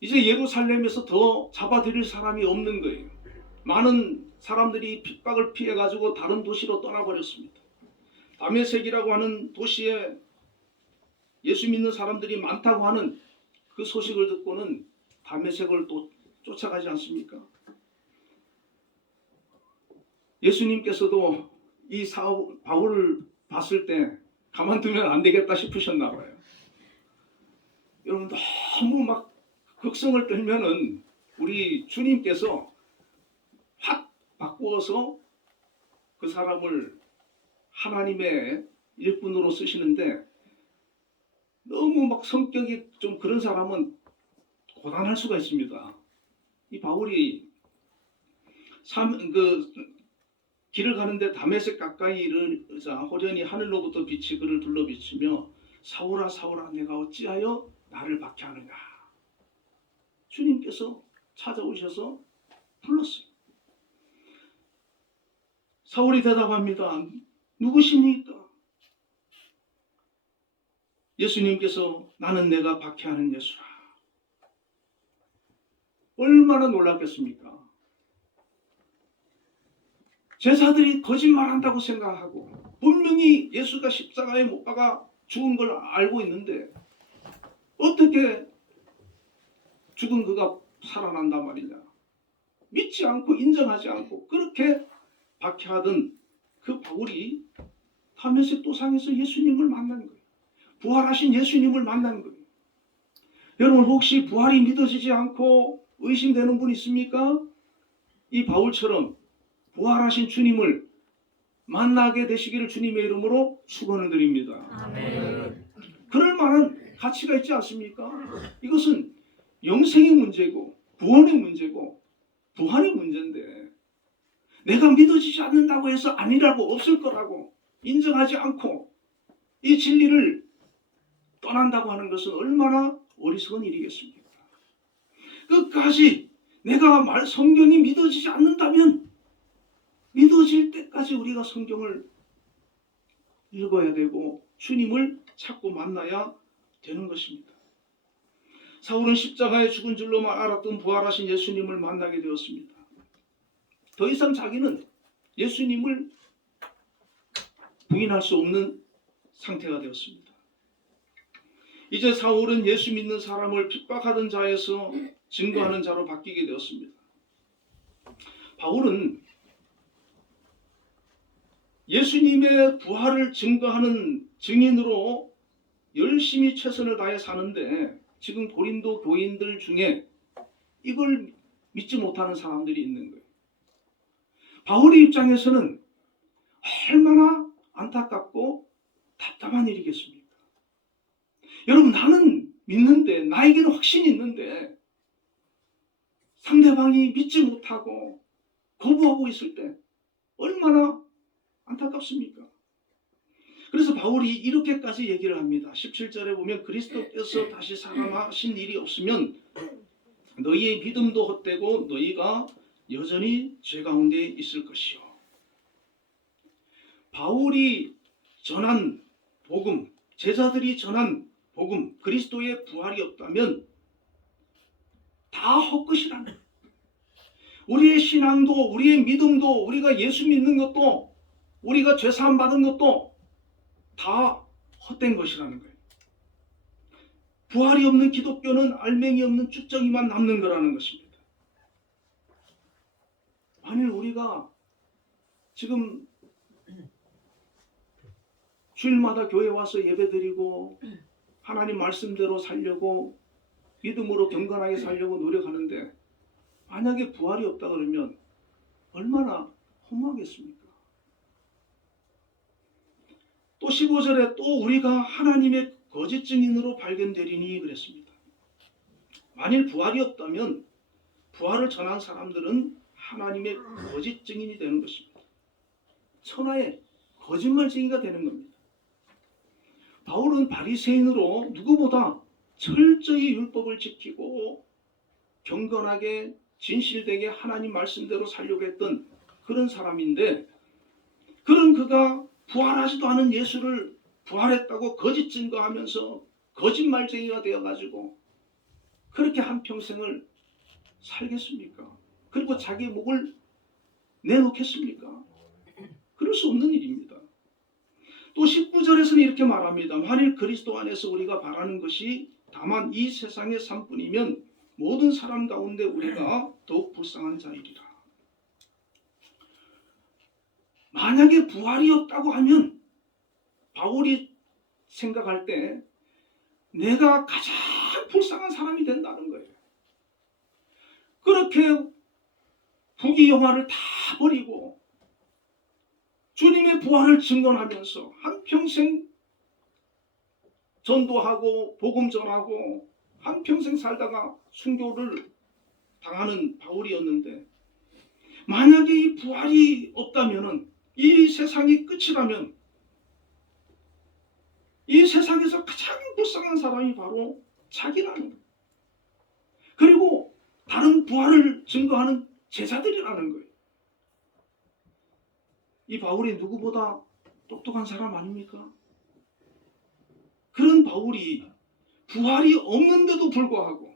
이제 예루살렘에서 더 잡아들일 사람이 없는 거예요. 많은 사람들이 핍박을 피해 가지고 다른 도시로 떠나버렸습니다. 다메섹이라고 하는 도시에 예수 믿는 사람들이 많다고 하는 그 소식을 듣고는 다메섹을 또 쫓아가지 않습니까? 예수님께서도 이 바울을 봤을 때 가만두면 안 되겠다 싶으셨나 봐요. 여러분, 너무 막 극성을 떨면은 우리 주님께서 확 바꾸어서 그 사람을 하나님의 일꾼으로 쓰시는데, 너무 막 성격이 좀 그런 사람은 고단할 수가 있습니다. 이 바울이 길을 가는데 다메섹 가까이 이르자 호련히 하늘로부터 빛이 그를 둘러 비치며 사울아 사울아 내가 어찌하여 나를 박해하느냐. 주님께서 찾아오셔서 불렀어요. 사울이 대답합니다. 누구십니까? 예수님께서 나는 내가 박해하는 예수라. 얼마나 놀랐겠습니까? 제자들이 거짓말한다고 생각하고 분명히 예수가 십자가에 못 박아 죽은 걸 알고 있는데 어떻게 죽은 그가 살아난단 말이냐. 믿지 않고 인정하지 않고 그렇게 박해하던 그 바울이 다메섹 도상에서 예수님을 만난 거예요. 부활하신 예수님을 만난 거예요. 여러분, 혹시 부활이 믿어지지 않고 의심되는 분 있습니까? 이 바울처럼 부활하신 주님을 만나게 되시기를 주님의 이름으로 축원을 드립니다. 아멘. 그럴 만한 가치가 있지 않습니까? 이것은 영생의 문제고 구원의 문제고 부활의 문제인데, 내가 믿어지지 않는다고 해서 아니라고 없을 거라고 인정하지 않고 이 진리를 떠난다고 하는 것은 얼마나 어리석은 일이겠습니까? 끝까지 내가 성경이 믿어지지 않는다면 믿어질 때까지 우리가 성경을 읽어야 되고 주님을 찾고 만나야 되는 것입니다. 사울은 십자가에 죽은 줄로만 알았던 부활하신 예수님을 만나게 되었습니다. 더 이상 자기는 예수님을 부인할 수 없는 상태가 되었습니다. 이제 사울은 예수 믿는 사람을 핍박하던 자에서 증거하는 자로 바뀌게 되었습니다. 바울은 예수님의 부활을 증거하는 증인으로 열심히 최선을 다해 사는데, 지금 고린도 교인들 중에 이걸 믿지 못하는 사람들이 있는 거예요. 바울의 입장에서는 얼마나 안타깝고 답답한 일이겠습니까? 여러분, 나는 믿는데, 나에게는 확신이 있는데 상대방이 믿지 못하고 거부하고 있을 때 얼마나 안타깝습니까? 그래서 바울이 이렇게까지 얘기를 합니다. 17절에 보면 그리스도께서 다시 살아나신 일이 없으면 너희의 믿음도 헛되고 너희가 여전히 죄 가운데 있을 것이요. 바울이 전한 복음, 제자들이 전한 복음, 그리스도의 부활이 없다면 다 헛것이라는 거예요. 우리의 신앙도, 우리의 믿음도, 우리가 예수 믿는 것도, 우리가 죄사함 받은 것도 다 헛된 것이라는 거예요. 부활이 없는 기독교는 알맹이 없는 쭉정이만 남는 거라는 것입니다. 만일 우리가 지금 주일마다 교회 와서 예배드리고 하나님 말씀대로 살려고 믿음으로 경건하게 살려고 노력하는데, 만약에 부활이 없다 그러면 얼마나 허무하겠습니까? 또 15절에 또 우리가 하나님의 거짓 증인으로 발견되리니 그랬습니다. 만일 부활이 없다면 부활을 전한 사람들은 하나님의 거짓 증인이 되는 것입니다. 천하의 거짓말쟁이가 되는 겁니다. 바울은 바리새인으로 누구보다 철저히 율법을 지키고 경건하게 진실되게 하나님 말씀대로 살려고 했던 그런 사람인데, 그런 그가 부활하지도 않은 예수를 부활했다고 거짓 증거하면서 거짓말쟁이가 되어가지고 그렇게 한평생을 살겠습니까? 그리고 자기 목을 내놓겠습니까? 그럴 수 없는 일입니다. 또 19절에서는 이렇게 말합니다. 만일 그리스도 안에서 우리가 바라는 것이 다만 이 세상의 삶뿐이면 모든 사람 가운데 우리가 더욱 불쌍한 자이리라. 만약에 부활이 없다고 하면 바울이 생각할 때 내가 가장 불쌍한 사람이 된다는 거예요. 그렇게 부귀영화를 다 버리고 주님의 부활을 증언하면서 한평생 전도하고 복음 전하고 한평생 살다가 순교를 당하는 바울이었는데, 만약에 이 부활이 없다면, 이 세상이 끝이라면 이 세상에서 가장 불쌍한 사람이 바로 자기라는 거예요. 그리고 다른 부활을 증거하는 제자들이라는 거예요. 이 바울이 누구보다 똑똑한 사람 아닙니까? 그런 바울이 부활이 없는데도 불구하고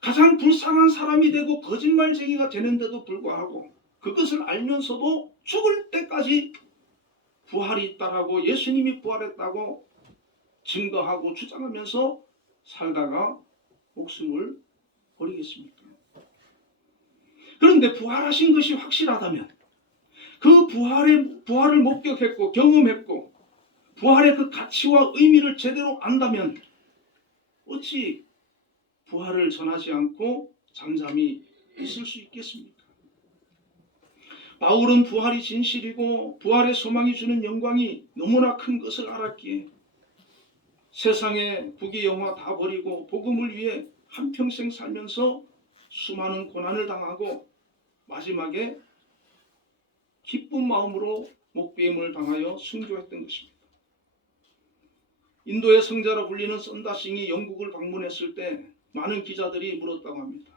가장 불쌍한 사람이 되고 거짓말쟁이가 되는데도 불구하고 그것을 알면서도 죽을 때까지 부활이 있다라고, 예수님이 부활했다고 증거하고 주장하면서 살다가 목숨을 버리겠습니까? 그런데 부활하신 것이 확실하다면, 그 부활을 목격했고 경험했고 부활의 그 가치와 의미를 제대로 안다면 어찌 부활을 전하지 않고 잠잠히 있을 수 있겠습니까? 바울은 부활이 진실이고 부활의 소망이 주는 영광이 너무나 큰 것을 알았기에 세상의 부귀영화 다 버리고 복음을 위해 한평생 살면서 수많은 고난을 당하고 마지막에 기쁜 마음으로 목배임을 당하여 순교했던 것입니다. 인도의 성자라 불리는 썬다싱이 영국을 방문했을 때 많은 기자들이 물었다고 합니다.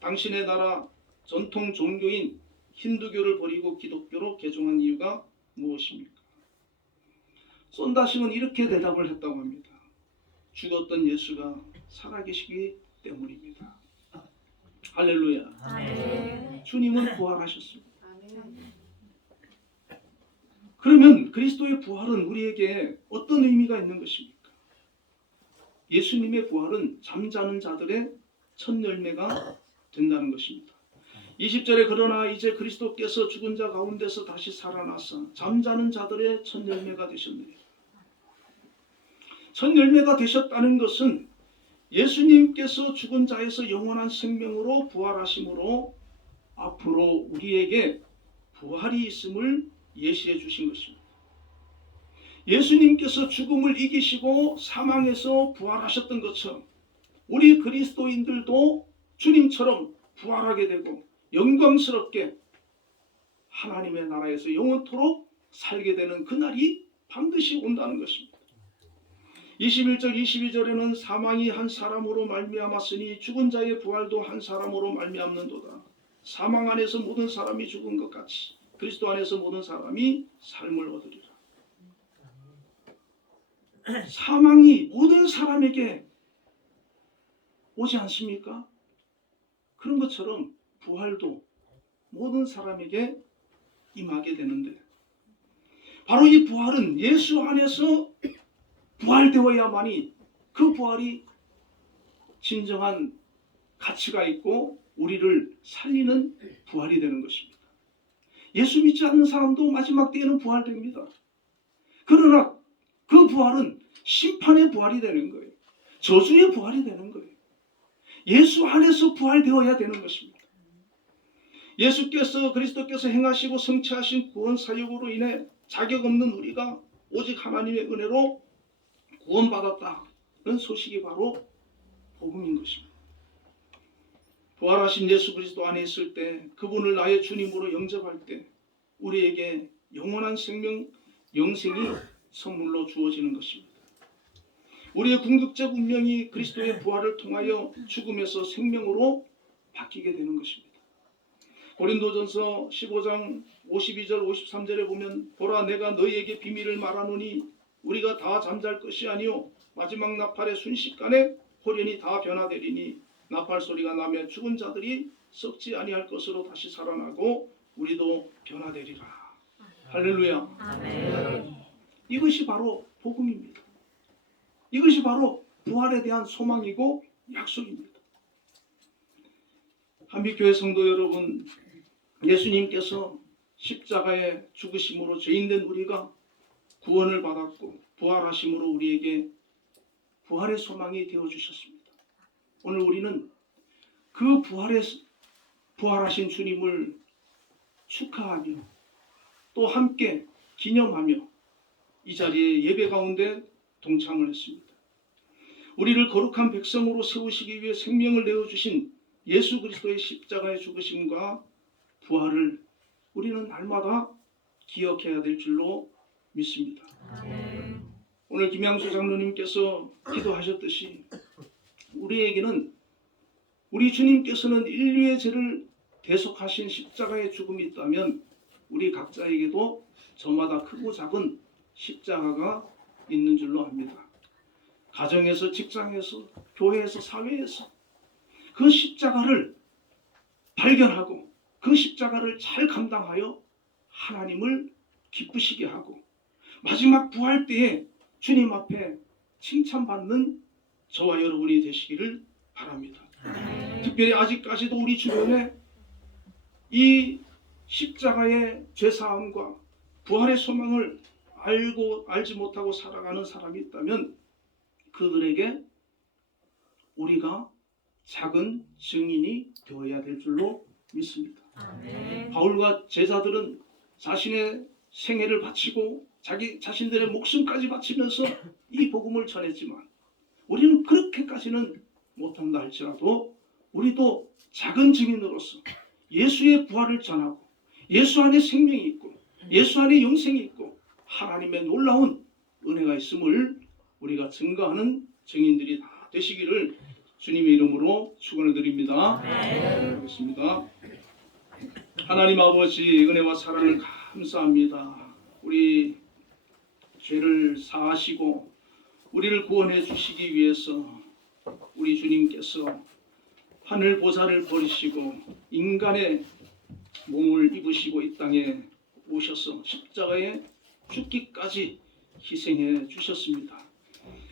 당신의 나라 전통 종교인 힌두교를 버리고 기독교로 개종한 이유가 무엇입니까? 썬다싱은 이렇게 대답을 했다고 합니다. 죽었던 예수가 살아계시기 때문입니다. 할렐루야. 아멘. 주님은 부활하셨습니다. 그러면 그리스도의 부활은 우리에게 어떤 의미가 있는 것입니까? 예수님의 부활은 잠자는 자들의 첫 열매가 된다는 것입니다. 20절에 그러나 이제 그리스도께서 죽은 자 가운데서 다시 살아나서 잠자는 자들의 첫 열매가 되셨느니라. 첫 열매가 되셨다는 것은 예수님께서 죽은 자에서 영원한 생명으로 부활하심으로 앞으로 우리에게 부활이 있음을 예시해 주신 것입니다. 예수님께서 죽음을 이기시고 사망에서 부활하셨던 것처럼 우리 그리스도인들도 주님처럼 부활하게 되고 영광스럽게 하나님의 나라에서 영원토록 살게 되는 그날이 반드시 온다는 것입니다. 21절 22절에는 사망이 한 사람으로 말미암았으니 죽은 자의 부활도 한 사람으로 말미암는도다. 사망 안에서 모든 사람이 죽은 것 같이 그리스도 안에서 모든 사람이 삶을 얻으리라. 사망이 모든 사람에게 오지 않습니까? 그런 것처럼 부활도 모든 사람에게 임하게 되는데, 바로 이 부활은 예수 안에서 부활되어야만이 그 부활이 진정한 가치가 있고 우리를 살리는 부활이 되는 것입니다. 예수 믿지 않는 사람도 마지막 때에는 부활됩니다. 그러나 그 부활은 심판의 부활이 되는 거예요. 저주의 부활이 되는 거예요. 예수 안에서 부활되어야 되는 것입니다. 예수께서 그리스도께서 행하시고 성취하신 구원 사역으로 인해 자격 없는 우리가 오직 하나님의 은혜로 구원받았다는 소식이 바로 복음인 것입니다. 부활하신 예수 그리스도 안에 있을 때, 그분을 나의 주님으로 영접할 때 우리에게 영원한 생명, 영생이 선물로 주어지는 것입니다. 우리의 궁극적 운명이 그리스도의 부활을 통하여 죽음에서 생명으로 바뀌게 되는 것입니다. 고린도전서 15장 52절 53절에 보면 보라 내가 너희에게 비밀을 말하노니 우리가 다 잠잘 것이 아니요 마지막 나팔의 순식간에 호련히 다 변화되리니 나팔 소리가 나면 죽은 자들이 썩지 아니할 것으로 다시 살아나고 우리도 변화되리라. 할렐루야. 아멘. 이것이 바로 복음입니다. 이것이 바로 부활에 대한 소망이고 약속입니다. 한빛교회 성도 여러분, 예수님께서 십자가의 죽으심으로 죄인된 우리가 구원을 받았고 부활하심으로 우리에게 부활의 소망이 되어주셨습니다. 오늘 우리는 그 부활하신 주님을 축하하며 또 함께 기념하며 이 자리에 예배 가운데 동참을 했습니다. 우리를 거룩한 백성으로 세우시기 위해 생명을 내어주신 예수 그리스도의 십자가의 죽으심과 부활을 우리는 날마다 기억해야 될 줄로 믿습니다. 오늘 김양수 장로님께서 기도하셨듯이 우리에게는 우리 주님께서는 인류의 죄를 대속하신 십자가의 죽음이 있다면 우리 각자에게도 저마다 크고 작은 십자가가 있는 줄로 압니다. 가정에서, 직장에서, 교회에서, 사회에서 그 십자가를 발견하고 그 십자가를 잘 감당하여 하나님을 기쁘시게 하고 마지막 부활 때에 주님 앞에 칭찬받는 저와 여러분이 되시기를 바랍니다. 특별히 아직까지도 우리 주변에 이 십자가의 죄사함과 부활의 소망을 알지 못하고 살아가는 사람이 있다면 그들에게 우리가 작은 증인이 되어야 될 줄로 믿습니다. 바울과 제자들은 자신의 생애를 바치고 자신들의 목숨까지 바치면서 이 복음을 전했지만 우리는 그렇게까지는 못한다 할지라도 우리도 작은 증인으로서 예수의 부활을 전하고 예수 안에 생명이 있고 예수 안에 영생이 있고 하나님의 놀라운 은혜가 있음을 우리가 증거하는 증인들이 다 되시기를 주님의 이름으로 축원을 드립니다. 하겠습니다. 하나님 아버지 은혜와 사랑을 감사합니다. 우리 죄를 사하시고 우리를 구원해 주시기 위해서 우리 주님께서 하늘 보좌를 버리시고 인간의 몸을 입으시고 이 땅에 오셔서 십자가에 죽기까지 희생해 주셨습니다.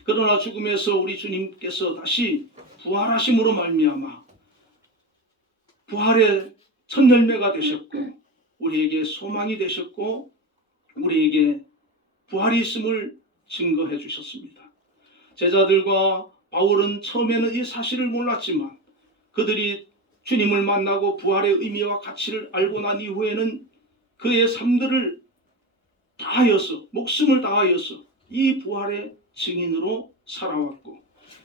그러나 죽음에서 우리 주님께서 다시 부활하심으로 말미암아 부활의 첫 열매가 되셨고 우리에게 소망이 되셨고 우리에게 부활이 있음을 증거해 주셨습니다. 제자들과 바울은 처음에는 이 사실을 몰랐지만 그들이 주님을 만나고 부활의 의미와 가치를 알고 난 이후에는 그의 삶들을 다하여서 목숨을 다하여서 이 부활의 증인으로 살아왔고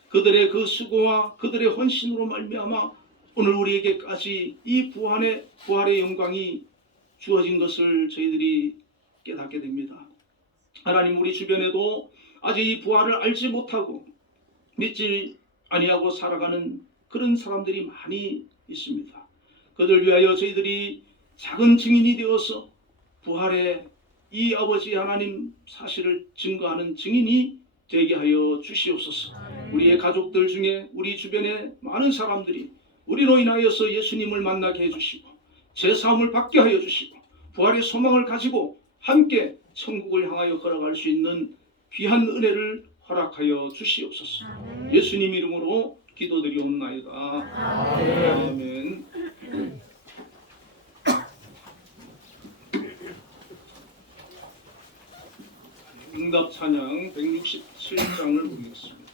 그들의 그 수고와 그들의 헌신으로 말미암아 오늘 우리에게까지 이 부활의 영광이 주어진 것을 저희들이 깨닫게 됩니다. 하나님 우리 주변에도 아직 이 부활을 알지 못하고 믿지 아니하고 살아가는 그런 사람들이 많이 있습니다. 그들 위하여 저희들이 작은 증인이 되어서 부활의 이 아버지 하나님 사실을 증거하는 증인이 되게 하여 주시옵소서. 우리의 가족들 중에 우리 주변에 많은 사람들이 우리로 인하여서 예수님을 만나게 해주시고 제사함을 받게 하여 주시고 부활의 소망을 가지고 함께 천국을 향하여 걸어갈 수 있는 귀한 은혜를 허락하여 주시옵소서. 예수님 이름으로 기도드리옵나이다. 아멘. 응답 찬양 167장을 보겠습니다.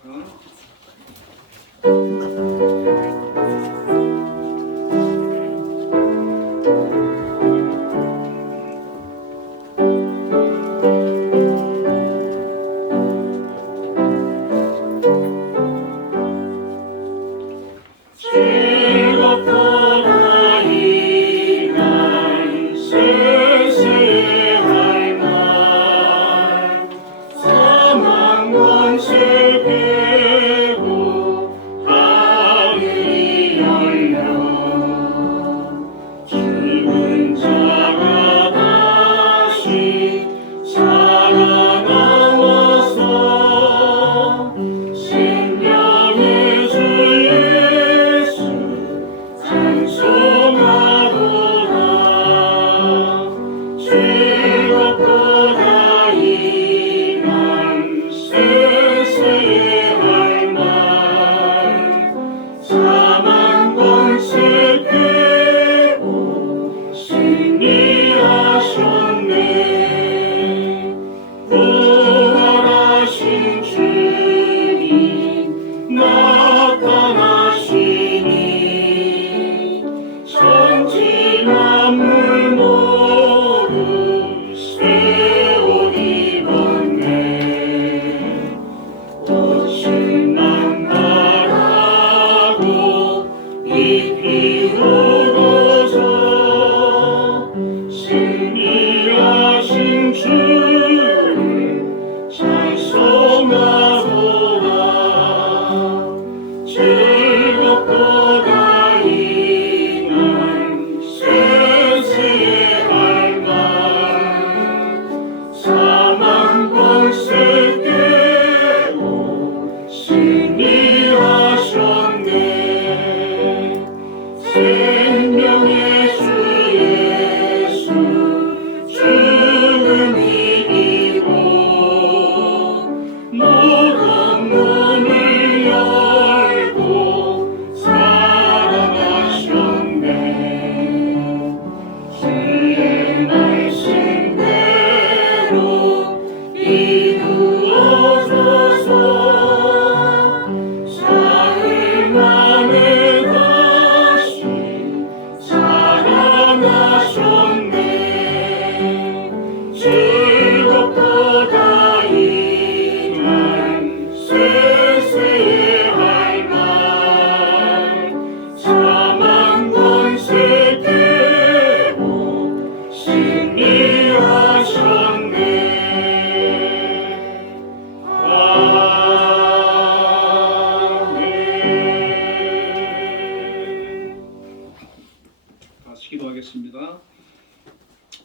기도하겠습니다.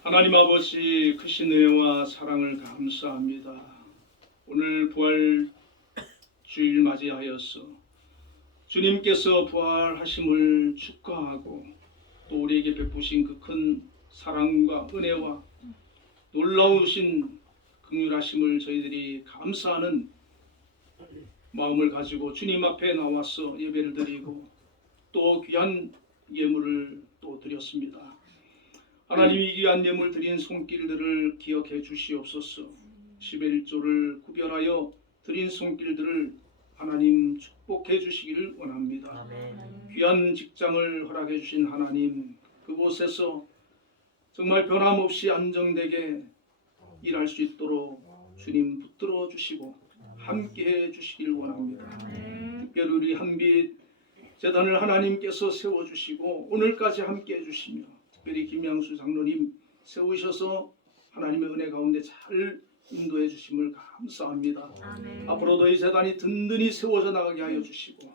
하나님 아버지 크신 은혜와 사랑을 감사합니다. 오늘 부활 주일 맞이하여서 주님께서 부활하심을 축하하고 또 우리에게 베푸신 그 큰 사랑과 은혜와 놀라우신 긍휼하심을 저희들이 감사하는 마음을 가지고 주님 앞에 나와서 예배를 드리고 또 귀한 예물을 또 드렸습니다. 하나님 이 귀한 예물 드린 손길들을 기억해 주시옵소서. 11조를 구별하여 드린 손길들을 하나님 축복해 주시기를 원합니다. 아멘. 귀한 직장을 허락해 주신 하나님, 그곳에서 정말 변함없이 안정되게 일할 수 있도록 주님 붙들어 주시고 함께해 주시길 원합니다. 특별히 우리 한빛 재단을 하나님께서 세워주시고 오늘까지 함께해 주시며 특별히 김양수 장로님 세우셔서 하나님의 은혜 가운데 잘 인도해 주심을 감사합니다. 앞으로도 이 재단이 든든히 세워져 나가게 하여 주시고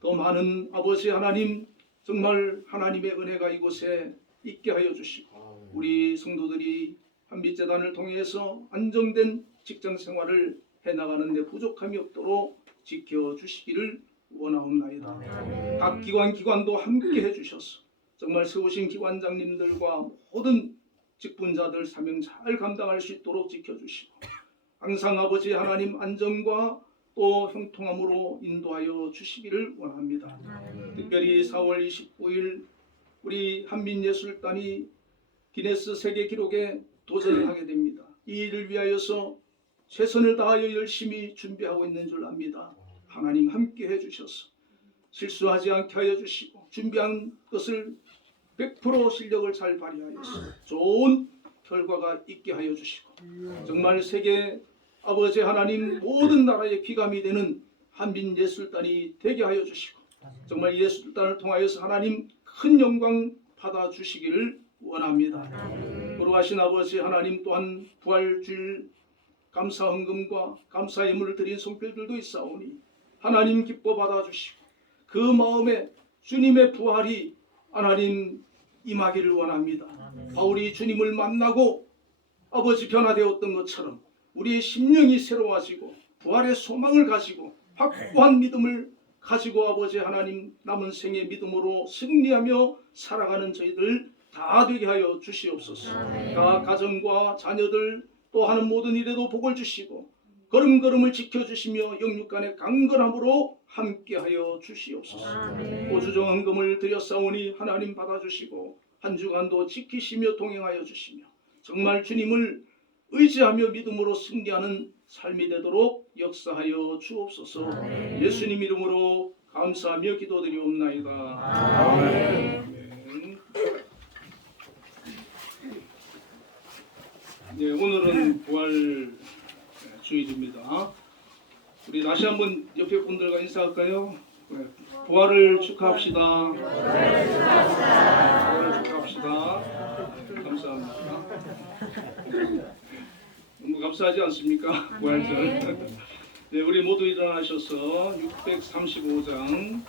더 많은 아버지 하나님 정말 하나님의 은혜가 이곳에 있게 하여 주시고 우리 성도들이 한빛재단을 통해서 안정된 직장 생활을 해나가는 데 부족함이 없도록 지켜주시기를 원하옵나이다. 각 기관도 함께 해주셔서 정말 세우신 기관장님들과 모든 직분자들 사명 잘 감당할 수 있도록 지켜주시고 항상 아버지 하나님 안정과 또 형통함으로 인도하여 주시기를 원합니다. 특별히 4월 29일 우리 한민예술단이 기네스 세계 기록에 도전을 하게 됩니다. 이 일을 위하여서 최선을 다하여 열심히 준비하고 있는 줄 압니다. 하나님 함께 해주셔서 실수하지 않게 하여 주시고 준비한 것을 100% 실력을 잘 발휘하여서 좋은 결과가 있게 하여 주시고 정말 세계 아버지 하나님 모든 나라의 귀감이 되는 한민예술단이 되게 하여 주시고 정말 예술단을 통하여서 하나님 큰 영광 받아 주시기를 원합니다. 거룩하신 아버지 하나님 또한 부활주일 감사 헌금과 감사 예물을 드린 손길들도 있사오니 하나님 기뻐 받아주시고 그 마음에 주님의 부활이 하나님 임하기를 원합니다. 바울이 주님을 만나고 아버지 변화되었던 것처럼 우리의 심령이 새로워지고 부활의 소망을 가지고 확고한 믿음을 가지고 아버지 하나님 남은 생의 믿음으로 승리하며 살아가는 저희들 다 되게 하여 주시옵소서. 각 가정과 자녀들 또 하는 모든 일에도 복을 주시고 걸음걸음을 지켜주시며 영육간의 강건함으로 함께하여 주시옵소서. 오주정 헌금을 드렸사오니 하나님 받아주시고 한 주간도 지키시며 동행하여 주시며 정말 주님을 의지하며 믿음으로 승리하는 삶이 되도록 역사하여 주옵소서. 예수님 이름으로 감사하며 기도드리옵나이다. 아멘. 네, 오늘은 부활 주일입니다. 우리 다시 한번 옆에 분들과 인사할까요? 네, 부활을 축하합시다. 부활을 축하합시다. 네, 감사합니다. 너무 감사하지 않습니까? 부활절. 네, 우리 모두 일어나셔서 635장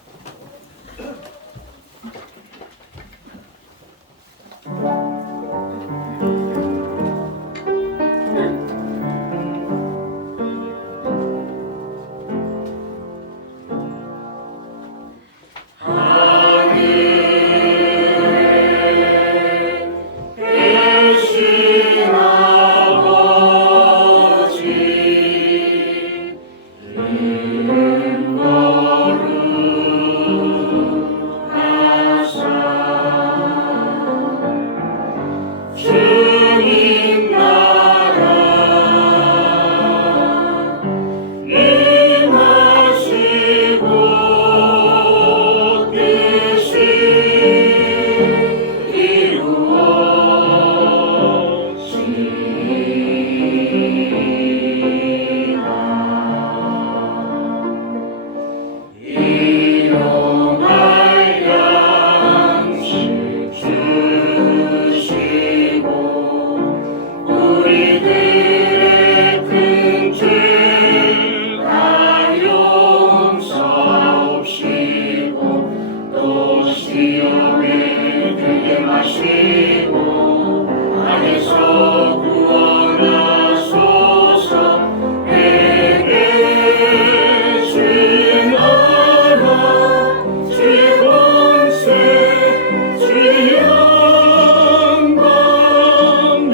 시험에 그게 하시고 악에서 구원하소서. 내게 주의 나라 주의 권세 주의 영광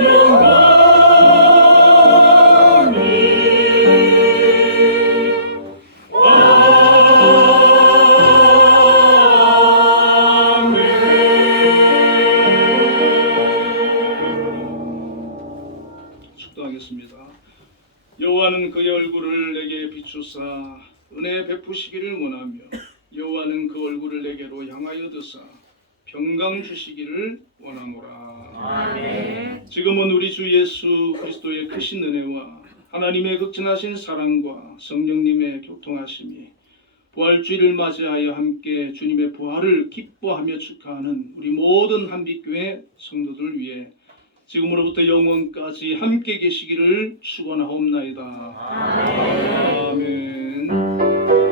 영광이 축도하겠습니다. 여호와는 그의 얼굴을 내게 비추사 은혜 베푸시기를 원하며 여호와는 그 얼굴을 내게로 향하여 드사 평강 주시기를 원하노라. 아멘. 지금은 우리 주 예수 그리스도의 크신 은혜와 하나님의 극진하신 사랑과 성령님의 교통하심이 부활주의를 맞이하여 함께 주님의 부활을 기뻐하며 축하하는 우리 모든 한빛교회 성도들 위해 지금으로부터 영원까지 함께 계시기를 축원하옵나이다. 아멘.